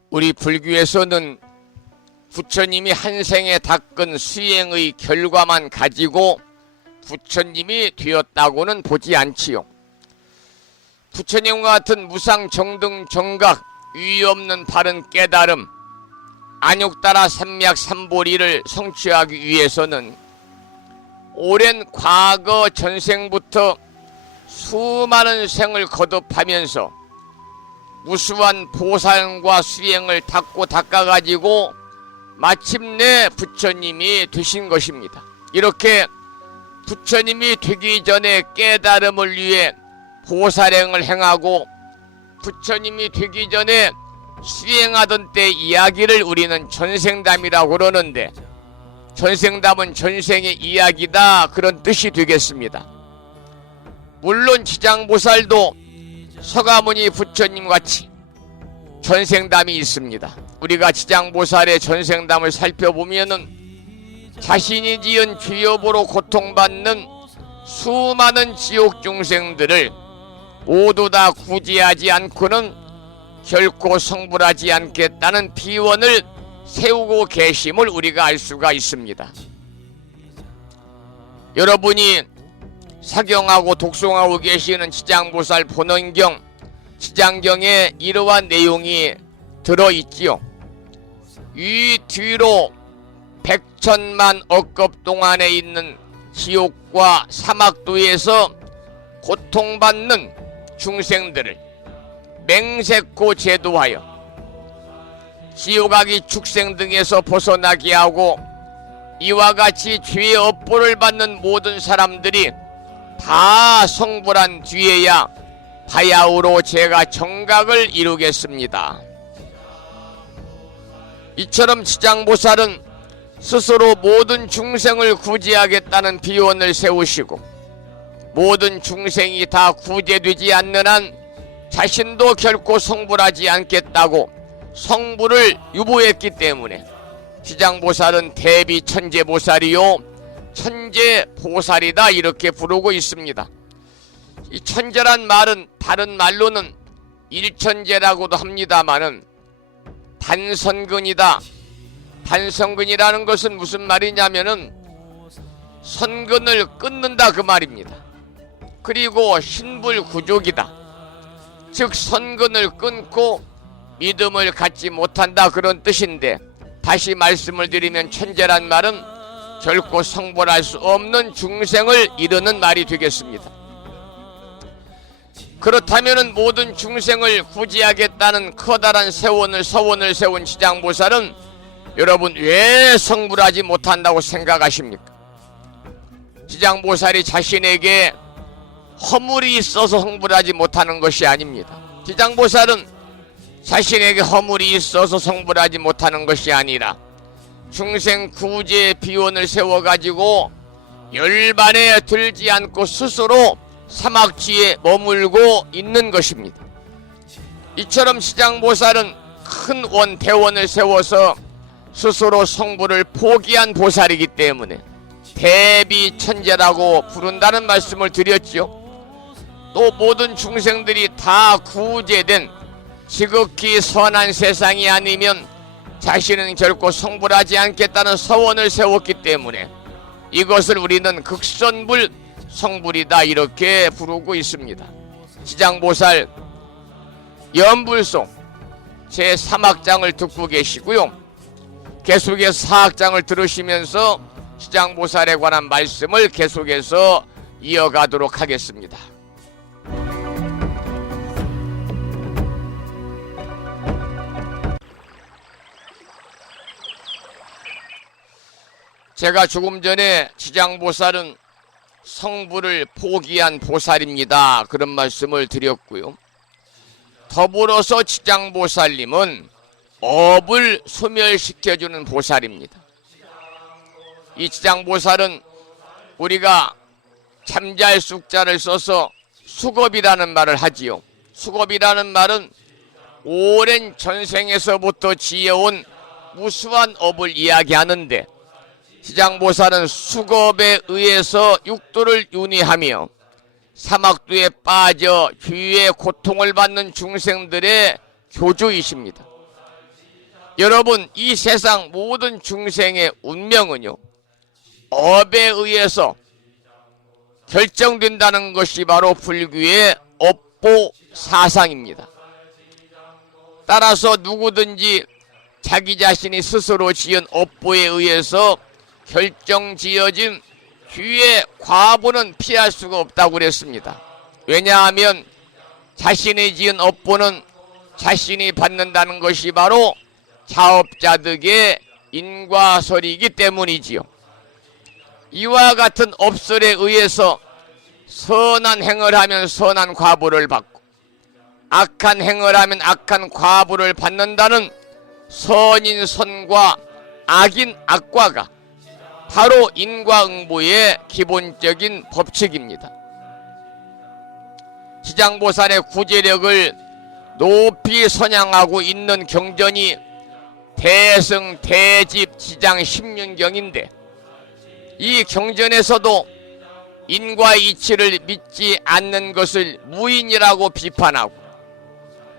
우리 불교에서는 부처님이 한 생에 닦은 수행의 결과만 가지고 부처님이 되었다고는 보지 않지요. 부처님과 같은 무상정등 정각, 유의 없는 바른 깨달음, 안욕따라 삼맥 삼보리를 성취하기 위해서는 오랜 과거 전생부터 수많은 생을 거듭하면서 무수한 보살과 수행을 닦아가지고 마침내 부처님이 되신 것입니다. 이렇게 부처님이 되기 전에 깨달음을 위해 보살행을 행하고 부처님이 되기 전에 수행하던 때 이야기를 우리는 전생담이라고 그러는데, 전생담은 전생의 이야기다, 그런 뜻이 되겠습니다. 물론 지장보살도 서가모니 부처님 같이 전생담이 있습니다. 우리가 지장보살의 전생담을 살펴보면은 자신이 지은 죄업으로 고통받는 수많은 지옥 중생들을 모두 다 구제하지 않고는 결코 성불하지 않겠다는 비원을 세우고 계심을 우리가 알 수가 있습니다. 여러분이 사경하고 독송하고 계시는 지장보살 본원경, 지장경에 이러한 내용이 들어있지요. 이 뒤로 백천만 억겁 동안에 있는 지옥과 사막도에서 고통받는 중생들을 맹세코 제도하여 지옥아기 축생 등에서 벗어나게 하고, 이와 같이 죄의 업보를 받는 모든 사람들이 다 성불한 뒤에야 바야흐로 제가 정각을 이루겠습니다. 이처럼 지장보살은 스스로 모든 중생을 구제하겠다는 비원을 세우시고, 모든 중생이 다 구제되지 않는 한 자신도 결코 성불하지 않겠다고 성불을 유보했기 때문에 지장보살은 대비천재보살이요 천재보살이다, 이렇게 부르고 있습니다. 이 천재란 말은 다른 말로는 일천재라고도 합니다마는 단선근이다. 단선근이라는 것은 무슨 말이냐면은 선근을 끊는다, 그 말입니다. 그리고 신불구족이다. 즉 선근을 끊고 믿음을 갖지 못한다, 그런 뜻인데, 다시 말씀을 드리면 천재란 말은 결코 성불할 수 없는 중생을 이르는 말이 되겠습니다. 그렇다면 모든 중생을 구제하겠다는 커다란 서원을 세운 지장보살은 여러분 왜 성불하지 못한다고 생각하십니까? 지장보살이 자신에게 허물이 있어서 성불하지 못하는 것이 아닙니다. 지장보살은 자신에게 허물이 있어서 성불하지 못하는 것이 아니라 중생 구제의 비원을 세워가지고 열반에 들지 않고 스스로 사막지에 머물고 있는 것입니다. 이처럼 지장보살은 큰 대원을 세워서 스스로 성불을 포기한 보살이기 때문에 대비천재라고 부른다는 말씀을 드렸죠. 또 모든 중생들이 다 구제된 지극히 선한 세상이 아니면 자신은 결코 성불하지 않겠다는 서원을 세웠기 때문에 이것을 우리는 극선불 성불이다, 이렇게 부르고 있습니다. 지장보살 연불송 제3악장을 듣고 계시고요. 계속해서 4악장을 들으시면서 지장보살에 관한 말씀을 계속해서 이어가도록 하겠습니다. 제가 조금 전에 지장보살은 성불을 포기한 보살입니다, 그런 말씀을 드렸고요. 더불어서 지장보살님은 업을 소멸시켜주는 보살입니다. 이 지장보살은 우리가 잠잘 숫자를 써서 수겁이라는 말을 하지요. 수겁이라는 말은 오랜 전생에서부터 지어온 무수한 업을 이야기하는데, 지장보살은 수겁에 의해서 육도를 윤회하며 사막도에 빠져 휴의 고통을 받는 중생들의 교주이십니다. 여러분, 이 세상 모든 중생의 운명은요, 업에 의해서 결정된다는 것이 바로 불교의 업보 사상입니다. 따라서 누구든지 자기 자신이 스스로 지은 업보에 의해서 결정지어진 뒤에 과부는 피할 수가 없다고 그랬습니다. 왜냐하면 자신이 지은 업보는 자신이 받는다는 것이 바로 자업자득의 인과설이기 때문이지요. 이와 같은 업설에 의해서 선한 행을 하면 선한 과보를 받고 악한 행을 하면 악한 과보를 받는다는 선인 선과 악인 악과가 바로 인과응보의 기본적인 법칙입니다. 지장보살의 구제력을 높이 선양하고 있는 경전이 대승 대집 지장 십륜경인데, 이 경전에서도 인과의 이치를 믿지 않는 것을 무인이라고 비판하고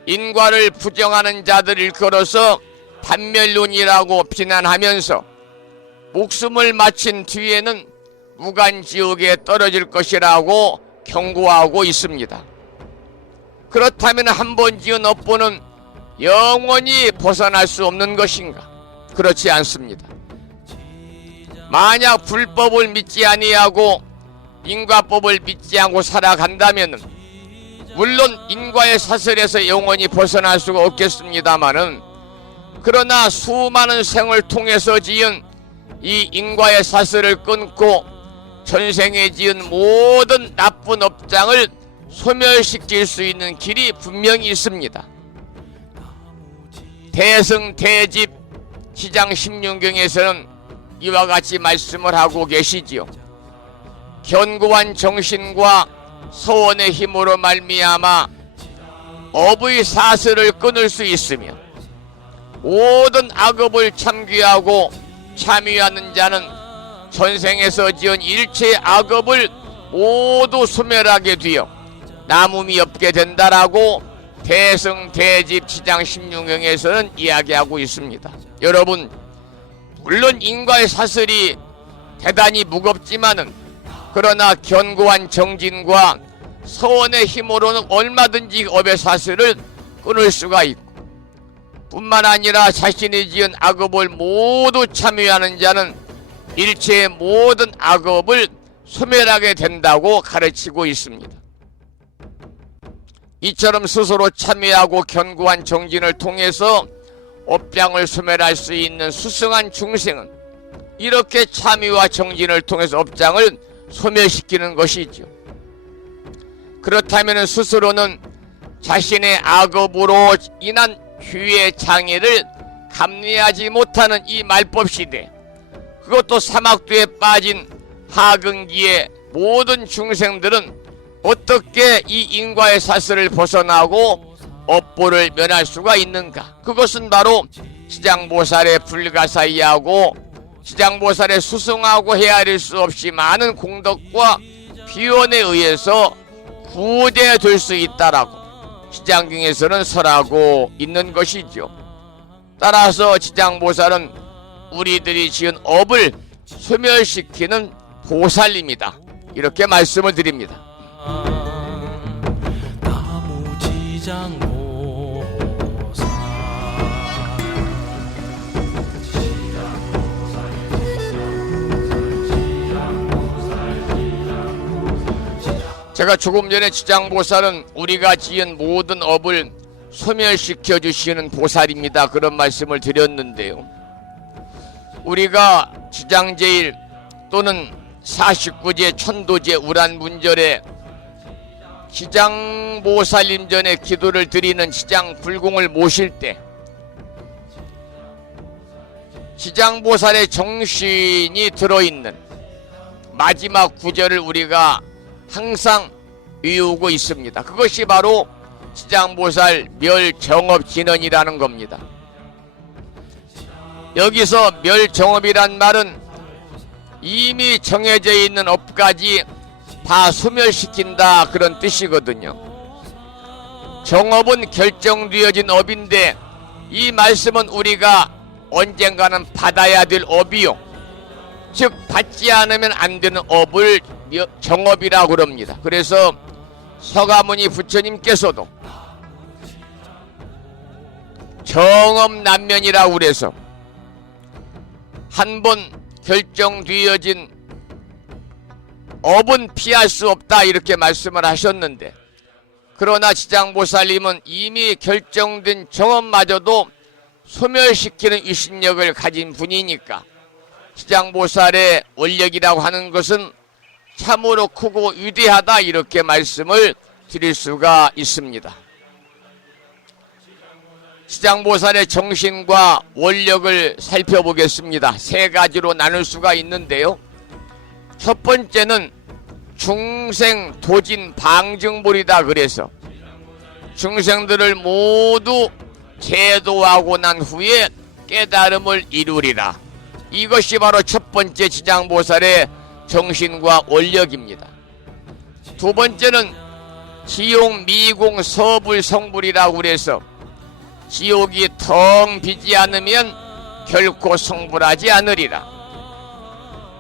인과를 부정하는 자들을 일컬어서 단멸론이라고 비난하면서 목숨을 마친 뒤에는 무간지옥에 떨어질 것이라고 경고하고 있습니다. 그렇다면 한 번 지은 업보는 영원히 벗어날 수 없는 것인가? 그렇지 않습니다. 만약 불법을 믿지 아니하고 인과법을 믿지 않고 살아간다면 물론 인과의 사슬에서 영원히 벗어날 수가 없겠습니다마는, 그러나 수많은 생을 통해서 지은 이 인과의 사슬을 끊고 전생에 지은 모든 나쁜 업장을 소멸시킬 수 있는 길이 분명히 있습니다. 대승 대집 지장 십륜경에서는 이와 같이 말씀을 하고 계시지요. 견고한 정신과 소원의 힘으로 말미암아 업의 사슬을 끊을 수 있으며 모든 악업을 참귀하고 참여하는 자는 전생에서 지은 일체의 악업을 모두 소멸하게 되어 남음이 없게 된다라고 대승 대집 지장 십륜경에서는 이야기하고 있습니다. 여러분, 물론 인과의 사슬이 대단히 무겁지만은 그러나 견고한 정진과 서원의 힘으로는 얼마든지 업의 사슬을 끊을 수가 있고, 뿐만 아니라 자신이 지은 악업을 모두 참여하는 자는 일체의 모든 악업을 소멸하게 된다고 가르치고 있습니다. 이처럼 스스로 참여하고 견고한 정진을 통해서 업장을 소멸할 수 있는 수승한 중생은 이렇게 참여와 정진을 통해서 업장을 소멸시키는 것이죠. 그렇다면 스스로는 자신의 악업으로 인한 휴의 장애를 감내하지 못하는 이 말법 시대, 그것도 사막도에 빠진 하근기의 모든 중생들은 어떻게 이 인과의 사슬을 벗어나고 업보를 면할 수가 있는가? 그것은 바로 지장보살의 불가사의하고 지장보살의 수승하고 헤아릴 수 없이 많은 공덕과 비원에 의해서 구제될 수 있다라고 지장경에서는 설하고 있는 것이죠. 따라서 지장보살은 우리들이 지은 업을 소멸시키는 보살입니다. 이렇게 말씀을 드립니다. 나무지장보살 제가 조금 전에 지장보살은 우리가 지은 모든 업을 소멸시켜 주시는 보살입니다, 그런 말씀을 드렸는데요. 우리가 지장제일 또는 49제 천도제 우란문절에 지장보살님 전에 기도를 드리는 지장불공을 모실 때 지장보살의 정신이 들어있는 마지막 구절을 우리가 항상 외우고 있습니다. 그것이 바로 지장보살 멸정업진언이라는 겁니다. 여기서 멸정업이란 말은 이미 정해져 있는 업까지 다 소멸시킨다, 그런 뜻이거든요. 정업은 결정되어진 업인데 이 말씀은 우리가 언젠가는 받아야 될 업이요, 즉 받지 않으면 안 되는 업을 정업이라고 그럽니다. 그래서 서가모니 부처님께서도 정업난면이라고 그래서 한 번 결정되어진 업은 피할 수 없다 이렇게 말씀을 하셨는데, 그러나 지장보살님은 이미 결정된 정업마저도 소멸시키는 유신력을 가진 분이니까 지장보살의 원력이라고 하는 것은 참으로 크고 위대하다 이렇게 말씀을 드릴 수가 있습니다. 지장보살의 정신과 원력을 살펴보겠습니다. 세 가지로 나눌 수가 있는데요. 첫 번째는 중생 도진 방증불이다. 그래서 중생들을 모두 제도하고 난 후에 깨달음을 이루리라. 이것이 바로 첫 번째 지장보살의 정신과 원력입니다. 두 번째는 지용 미공 서불 성불이라고 그래서 지옥이 텅 비지 않으면 결코 성불하지 않으리라.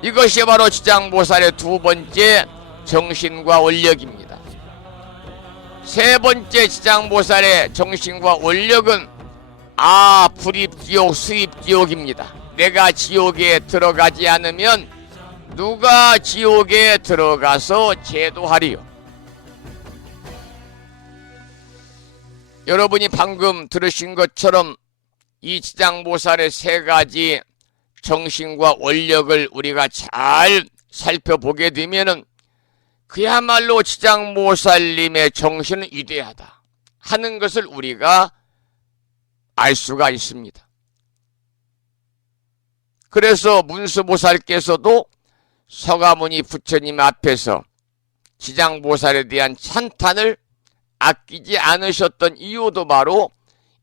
이것이 바로 지장보살의 두 번째 정신과 원력입니다. 세 번째 지장보살의 정신과 원력은 불입지옥 수입지옥입니다. 내가 지옥에 들어가지 않으면 누가 지옥에 들어가서 제도하리요. 여러분이 방금 들으신 것처럼 이 지장보살의 세 가지 정신과 원력을 우리가 잘 살펴보게 되면은 그야말로 지장보살님의 정신은 위대하다 하는 것을 우리가 알 수가 있습니다. 그래서 문수보살께서도 서가모니 부처님 앞에서 지장보살에 대한 찬탄을 아끼지 않으셨던 이유도 바로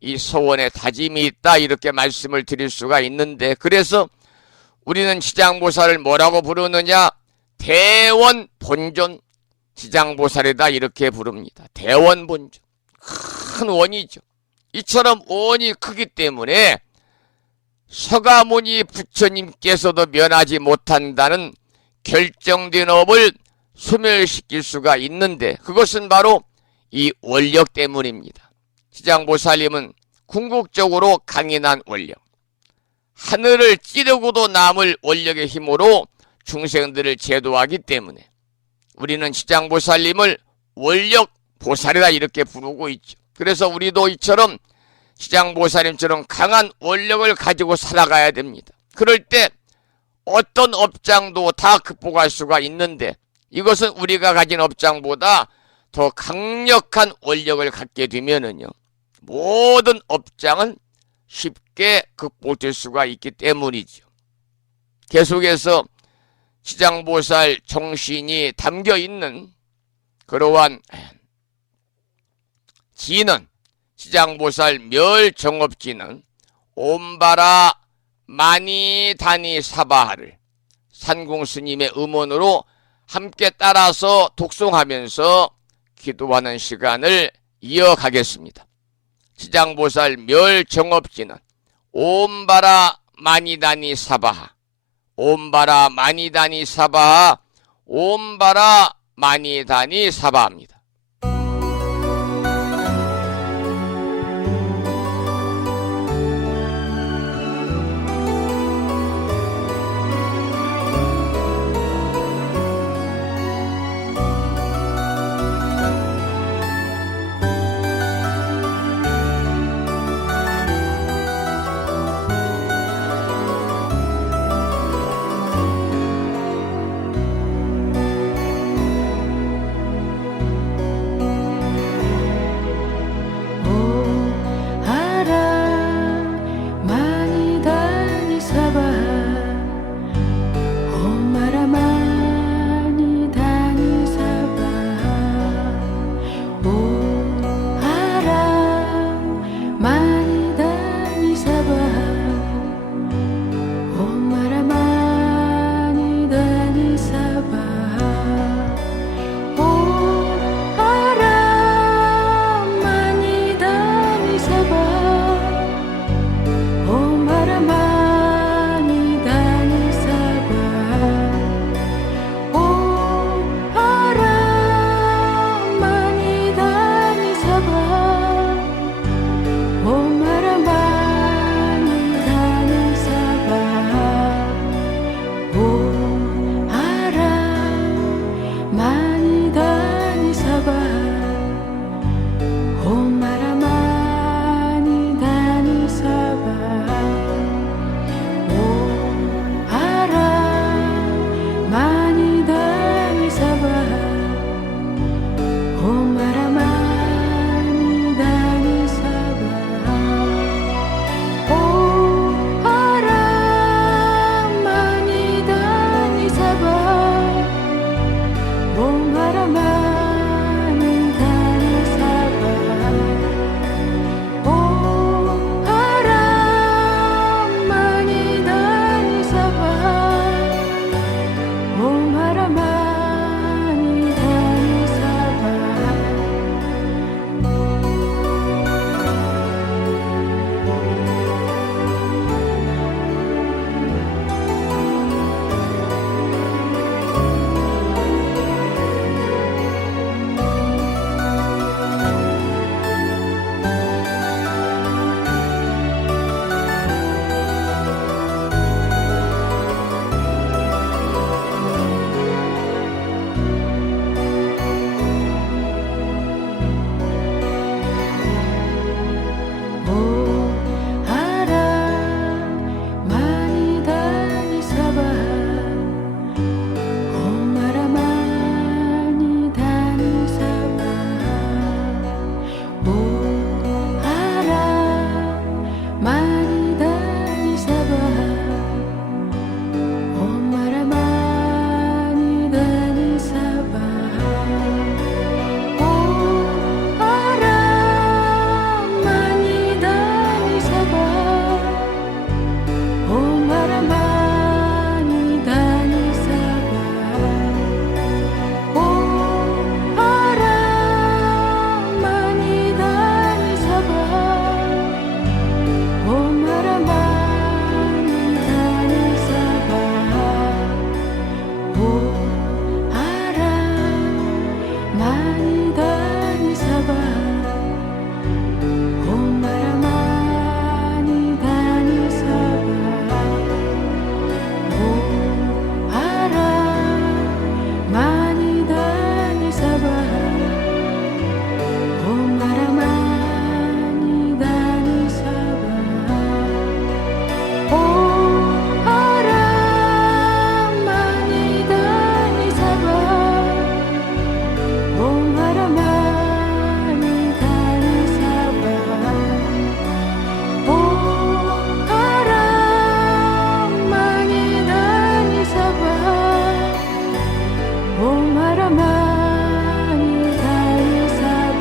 이 소원의 다짐이 있다 이렇게 말씀을 드릴 수가 있는데, 그래서 우리는 지장보살을 뭐라고 부르느냐? 대원 본존 지장보살이다 이렇게 부릅니다. 대원 본존, 큰 원이죠. 이처럼 원이 크기 때문에 서가모니 부처님께서도 면하지 못한다는 결정된 업을 소멸시킬 수가 있는데, 그것은 바로 이 원력 때문입니다. 지장보살님은 궁극적으로 강인한 원력, 하늘을 찌르고도 남을 원력의 힘으로 중생들을 제도하기 때문에 우리는 지장보살님을 원력보살이라 이렇게 부르고 있죠. 그래서 우리도 이처럼 지장보살님처럼 강한 원력을 가지고 살아가야 됩니다. 그럴 때 어떤 업장도 다 극복할 수가 있는데, 이것은 우리가 가진 업장보다 더 강력한 원력을 갖게 되면은요, 모든 업장은 쉽게 극복될 수가 있기 때문이죠. 계속해서 지장보살 정신이 담겨 있는 그러한 지는, 지장보살 멸정업지는 옴바라 마니다니 사바하를 산공스님의 음원으로 함께 따라서 독송하면서 기도하는 시간을 이어가겠습니다. 지장보살 멸정업지는 옴바라 마니다니 사바하, 옴바라 마니다니 사바하, 옴바라 마니다니 사바합니다. 다니 사바 봄바람 많이 다니 사바 봄바람 많이 다니 사바 봄바람 많이 다니 사바 봄바람 많이 다니 사바 봄바람 많이 다니 사바 봄바람 많이 다니 사바 봄바람 많이 다니 사바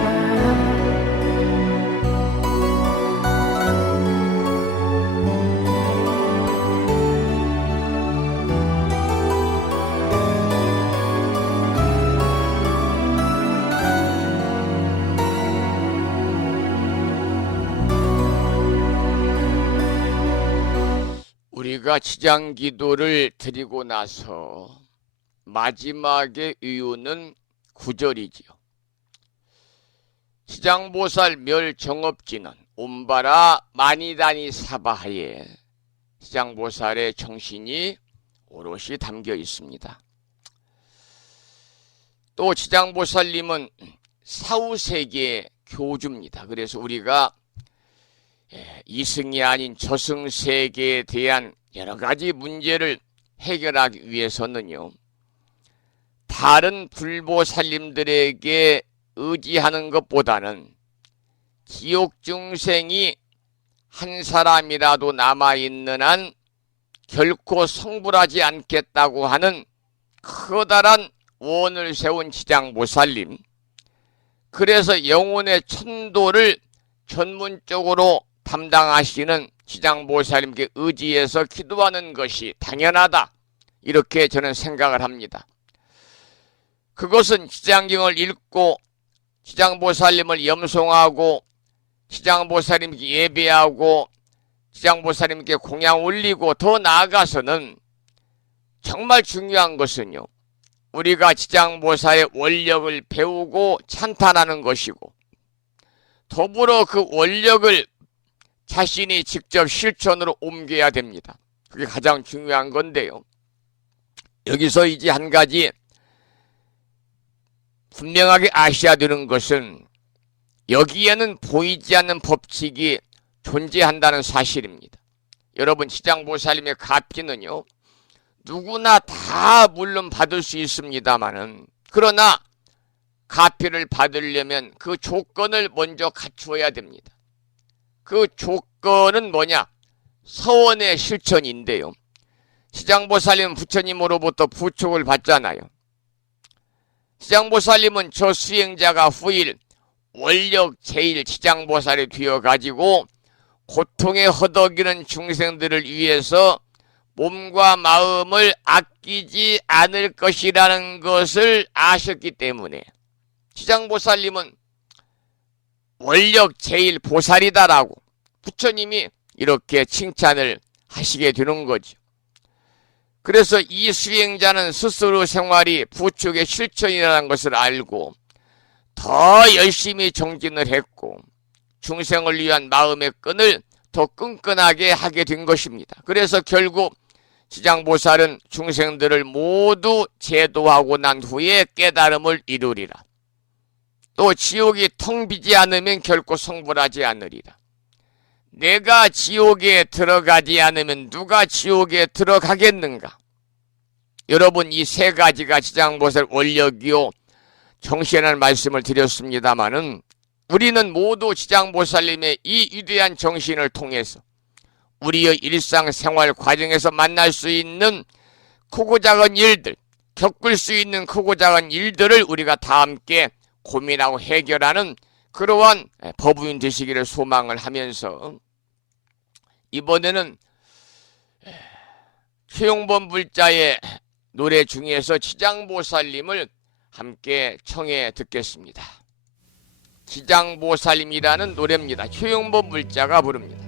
우리가 지장 기도를 드리고 나서 마지막의 이유는 구절이지요. 지장보살 멸정업지는 옴바라 마니다니 사바하에 지장보살의 정신이 오롯이 담겨 있습니다. 또 지장보살님은 사후세계 교주입니다. 그래서 우리가 이승이 아닌 저승세계에 대한 여러 가지 문제를 해결하기 위해서는요, 다른 불보살님들에게 의지하는 것보다는 지옥 중생이 한 사람이라도 남아있는 한 결코 성불하지 않겠다고 하는 커다란 원을 세운 지장보살님, 그래서 영혼의 천도를 전문적으로 담당하시는 지장보살님께 의지해서 기도하는 것이 당연하다, 이렇게 저는 생각을 합니다. 그것은 지장경을 읽고 지장보살님을 염송하고 지장보살님께 예배하고 지장보살님께 공양 올리고, 더 나아가서는 정말 중요한 것은요, 우리가 지장보살의 원력을 배우고 찬탄하는 것이고, 더불어 그 원력을 자신이 직접 실천으로 옮겨야 됩니다. 그게 가장 중요한 건데요. 여기서 이제 한 가지 분명하게 아셔야 되는 것은, 여기에는 보이지 않는 법칙이 존재한다는 사실입니다. 여러분, 지장보살님의 가피는요, 누구나 다 물론 받을 수 있습니다만은, 그러나 가피를 받으려면 그 조건을 먼저 갖추어야 됩니다. 그 조건은 뭐냐? 서원의 실천인데요. 지장보살님은 부처님으로부터 부축을 받잖아요. 지장보살님은 저 수행자가 후일 원력 제1 지장보살이 되어가지고 고통에 허덕이는 중생들을 위해서 몸과 마음을 아끼지 않을 것이라는 것을 아셨기 때문에 지장보살님은 원력 제1 보살이다라고 부처님이 이렇게 칭찬을 하시게 되는 거죠. 그래서 이 수행자는 스스로 생활이 부축의 실천이라는 것을 알고 더 열심히 정진을 했고 중생을 위한 마음의 끈을 더 끈끈하게 하게 된 것입니다. 그래서 결국 지장보살은 중생들을 모두 제도하고 난 후에 깨달음을 이루리라. 또 지옥이 텅 비지 않으면 결코 성불하지 않으리라. 내가 지옥에 들어가지 않으면 누가 지옥에 들어가겠는가? 여러분, 이 세 가지가 지장보살 원력이요 정신이라는 말씀을 드렸습니다마는, 우리는 모두 지장보살님의 이 위대한 정신을 통해서 우리의 일상생활 과정에서 만날 수 있는 크고 작은 일들, 겪을 수 있는 크고 작은 일들을 우리가 다 함께 고민하고 해결하는 그러한 법우인 되시기를 소망을 하면서, 이번에는 최용범 불자의 노래 중에서 지장보살님을 함께 청해 듣겠습니다. 지장보살님이라는 노래입니다. 최용범 불자가 부릅니다.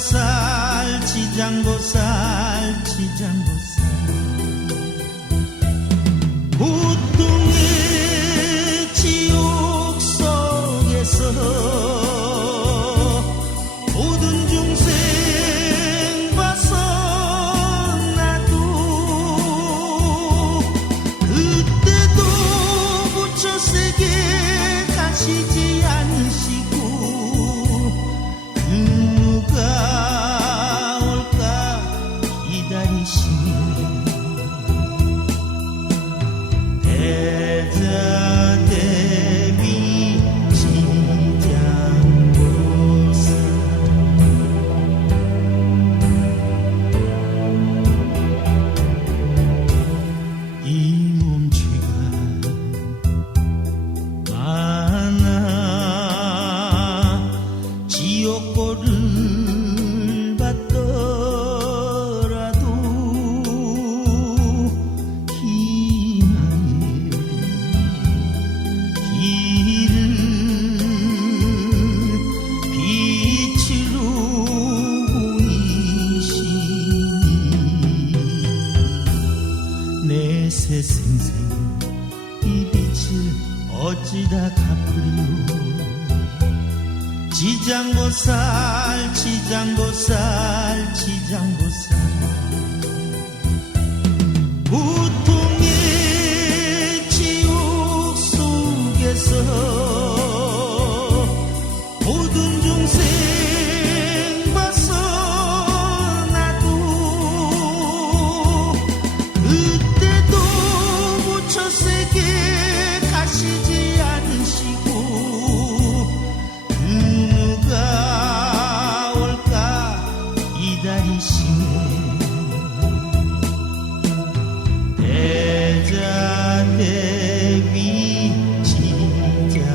지장보살 지장보살 지장보살 고통의 지옥 속에서 모든 중생 벗어나도 그때도 부처 세계 가시지 않으시고 누가 올까 기다리시네 대자대비 지장보살 이 몸체가 많아 지옥벌을 받더라도 희망의 길을 빛으로 보이시니 내 새생생 이 빛을 어찌다 갚으리요 지장보살 지장보살 지장보살 고통의 지옥 속에서 모든 중생 벗어나도 그때도 부처 세계 가시지 않으시고 누가 올까 기다리시네 대자대비 지장보살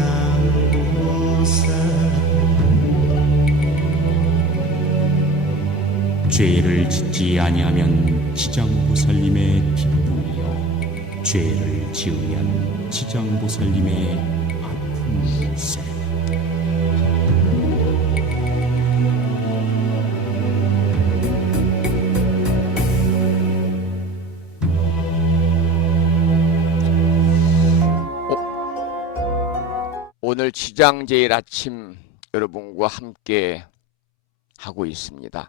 죄를 짓지 아니하면 지장보살님의 기쁨이요 죄를 지으면 지장보살님의 아픔일세. 오늘 지장제일 아침 여러분과 함께 하고 있습니다.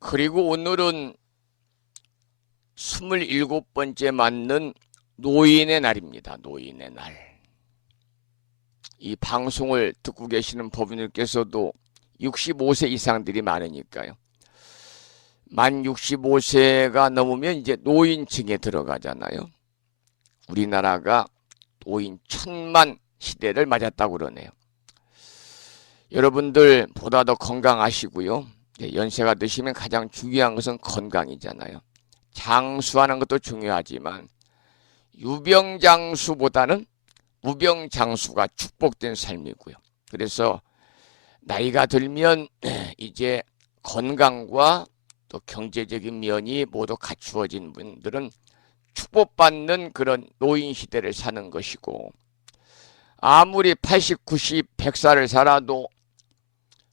그리고 오늘은 27번째 맞는 노인의 날입니다. 노인의 날. 이 방송을 듣고 계시는 법인들께서도 65세 이상들이 많으니까요. 만 65세가 넘으면 이제 노인층에 들어가잖아요. 우리나라가 노인 1000만 시대를 맞았다고 그러네요. 여러분들 보다 더 건강하시고요. 연세가 드시면 가장 중요한 것은 건강이잖아요. 장수하는 것도 중요하지만 유병장수보다는 무병장수가 축복된 삶이고요. 그래서 나이가 들면 이제 건강과 또 경제적인 면이 모두 갖추어진 분들은 축복받는 그런 노인 시대를 사는 것이고, 아무리 80, 90, 100살을 살아도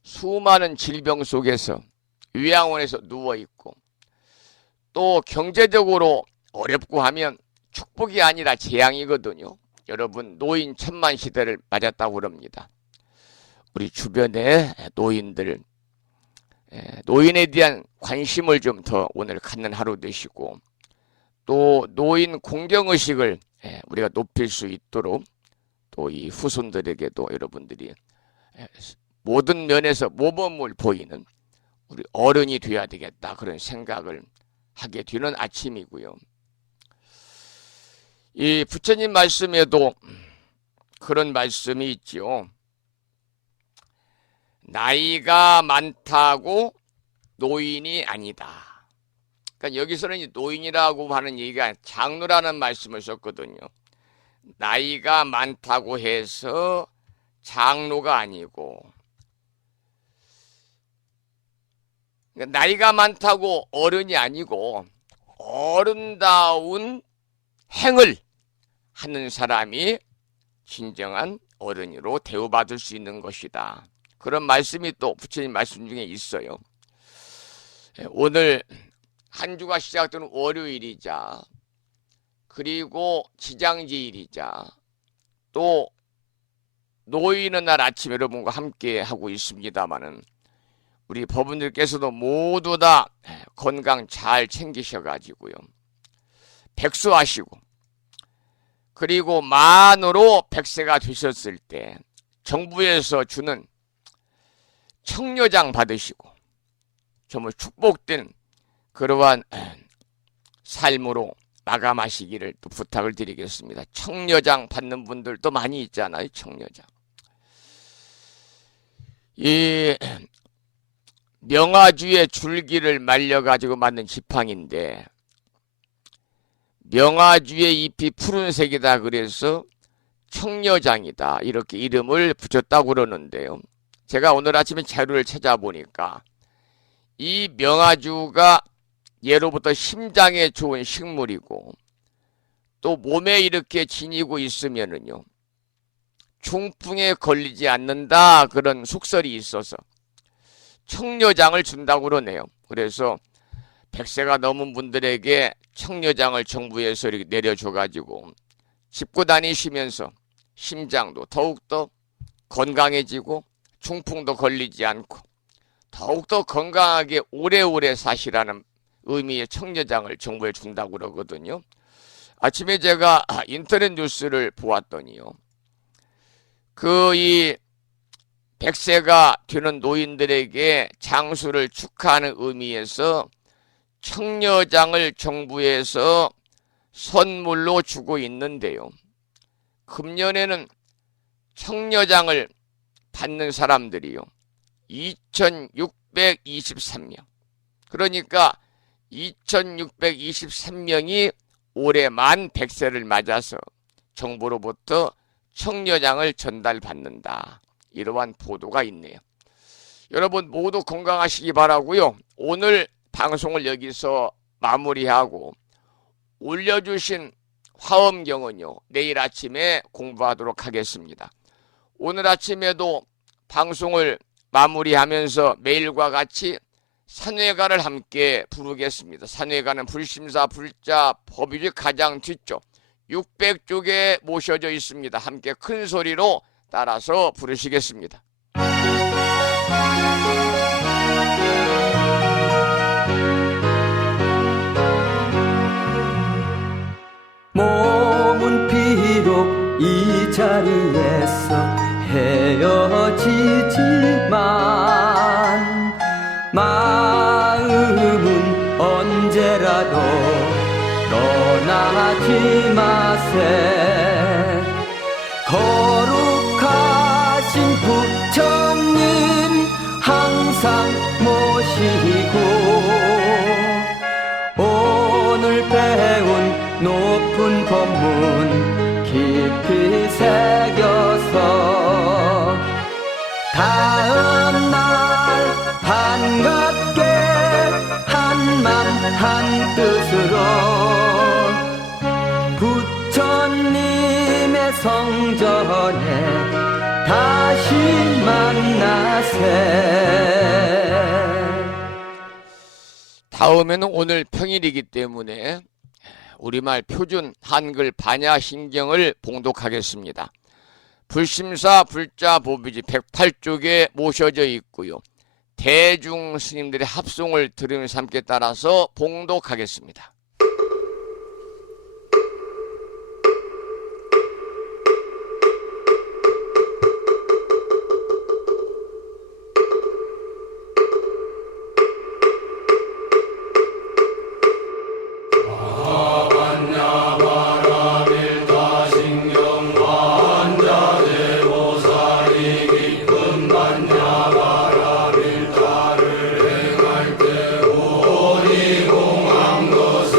수많은 질병 속에서 요양원에서 누워있고 또 경제적으로 어렵고 하면 축복이 아니라 재앙이거든요. 여러분 노인 1000만 시대를 맞았다고 그럽니다. 우리 주변에 노인들, 노인에 대한 관심을 좀 더 오늘 갖는 하루 되시고, 또 노인 공경의식을 우리가 높일 수 있도록 또 이 후손들에게도 여러분들이 모든 면에서 모범을 보이는 우리 어른이 되어야 되겠다, 그런 생각을 하게 되는 아침이고요. 이 부처님 말씀에도 그런 말씀이 있지요. 나이가 많다고 노인이 아니다. 그러니까 여기서는 이 노인이라고 하는 얘기가 장로라는 말씀을 썼거든요. 나이가 많다고 해서 장로가 아니고, 그러니까 나이가 많다고 어른이 아니고 어른다운 행을 하는 사람이 진정한 어른으로 대우받을 수 있는 것이다. 그런 말씀이 또 부처님 말씀 중에 있어요. 오늘 한 주가 시작되는 월요일이자 그리고 지장지일이자 또 노인의 날 아침 여러분과 함께 하고 있습니다마는 우리 법원들께서도 모두 다 건강 잘 챙기셔가지고요. 백수하시고 그리고 만으로 100세가 되셨을 때 정부에서 주는 청려장 받으시고 정말 축복된 그러한 삶으로 마감하시기를 또 부탁을 드리겠습니다. 청려장 받는 분들도 많이 있잖아요. 청려장. 이 명아주의 줄기를 말려가지고 만든 지팡인데 명아주의 잎이 푸른색이다 그래서 청려장이다 이렇게 이름을 붙였다고 그러는데요. 제가 오늘 아침에 자료를 찾아보니까 이 명아주가 예로부터 심장에 좋은 식물이고 또 몸에 이렇게 지니고 있으면은요 중풍에 걸리지 않는다 그런 속설이 있어서 청려장을 준다고 그러네요. 그래서 100세가 넘은 분들에게 청려장을 정부에서 이렇게 내려줘가지고 짚고 다니시면서 심장도 더욱더 건강해지고 중풍도 걸리지 않고 더욱더 건강하게 오래오래 사시라는 의미의 청려장을 정부에 준다고 그러거든요. 아침에 제가 인터넷 뉴스를 보았더니요. 이 100세가 되는 노인들에게 장수를 축하하는 의미에서 청려장을 정부에서 선물로 주고 있는데요. 금년에는 청려장을 받는 사람들이요. 2,623명. 그러니까 2,623명이 올해 만 100세를 맞아서 정부로부터 청려장을 전달받는다. 이러한 보도가 있네요. 여러분 모두 건강하시기 바라고요. 오늘 방송을 여기서 마무리하고 올려주신 화엄경은요. 내일 아침에 공부하도록 하겠습니다. 오늘 아침에도 방송을 마무리하면서 매일과 같이 산회가를 함께 부르겠습니다. 산회가는 불심사 불자 법유지 가장 뒤쪽 600쪽에 모셔져 있습니다. 함께 큰 소리로 따라서 부르시겠습니다. 몸은 비록 이 자리에서 헤어지지만 마음은 언제라도 떠나지 마세. 거룩하신 부처님 항상 모시고 오늘 배운 높은 법문 깊이 새겨서 다음날 반갑게 한맘 한뜻으로 부처님의 성전에 다시 만나세. 다음에는 오늘 평일이기 때문에 우리말 표준 한글 반야심경을 봉독하겠습니다. 불심사 불자 보비지 108쪽에 모셔져 있고요. 대중 스님들의 합송을 들으면서 함께 따라서 봉독하겠습니다. 공항도사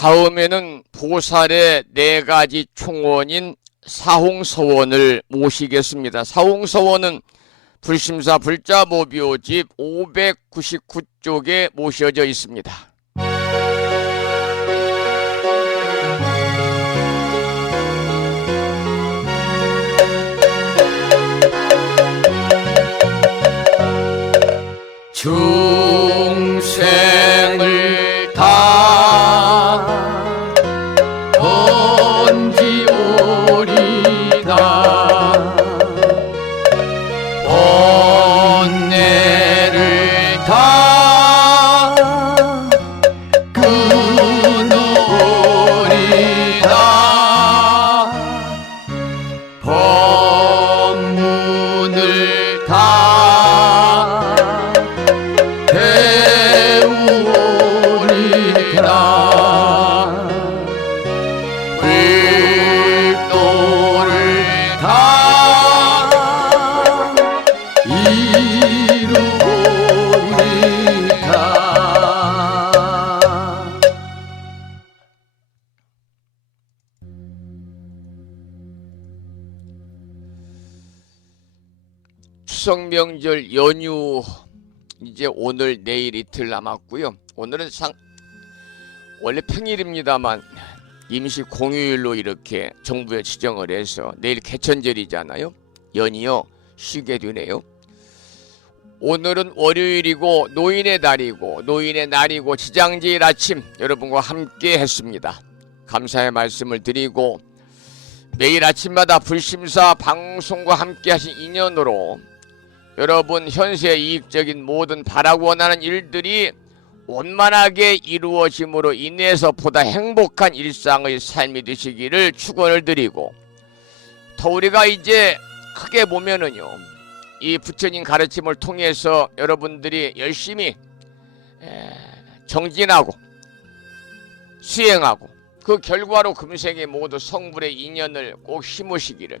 다음에는 보살의 4가지 총원인 사홍서원을 모시겠습니다. 사홍서원은 불심사 불자보묘집 599쪽에 모셔져 있습니다. 중생을 다 던지오리다 번뇌를 다 끊어오리다 법문을 다 배우리라 불도를 다 이루리라. 추석 명절 연휴 이제 오늘 내일 이틀 남았고요. 오늘은 원래 평일입니다만 임시 공휴일로 이렇게 정부에 지정을 해서 내일 개천절이잖아요. 연이어 쉬게 되네요. 오늘은 월요일이고 노인의 날이고 지장제일 아침 여러분과 함께 했습니다. 감사의 말씀을 드리고 매일 아침마다 불심사 방송과 함께 하신 인연으로 여러분 현세 이익적인 모든 바라고 원하는 일들이 원만하게 이루어짐으로 인해서 보다 행복한 일상의 삶이 되시기를 축원을 드리고, 더 우리가 이제 크게 보면은요, 이 부처님 가르침을 통해서 여러분들이 열심히 정진하고 수행하고 그 결과로 금생에 모두 성불의 인연을 꼭 심으시기를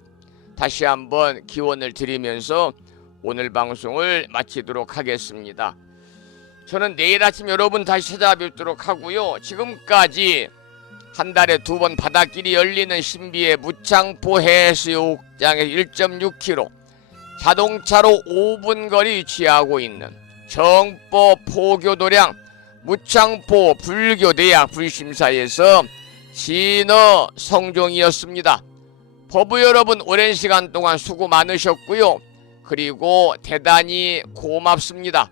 다시 한번 기원을 드리면서 오늘 방송을 마치도록 하겠습니다. 저는 내일 아침 여러분 다시 찾아뵙도록 하고요. 지금까지 한 달에 2번 바닷길이 열리는 신비의 무창포 해수욕장에서 1.6km 자동차로 5분 거리 위치하고 있는 정법 포교도량 무창포 불교대학 불심사에서 진어 성종이었습니다. 법부 여러분 오랜 시간 동안 수고 많으셨고요. 그리고 대단히 고맙습니다.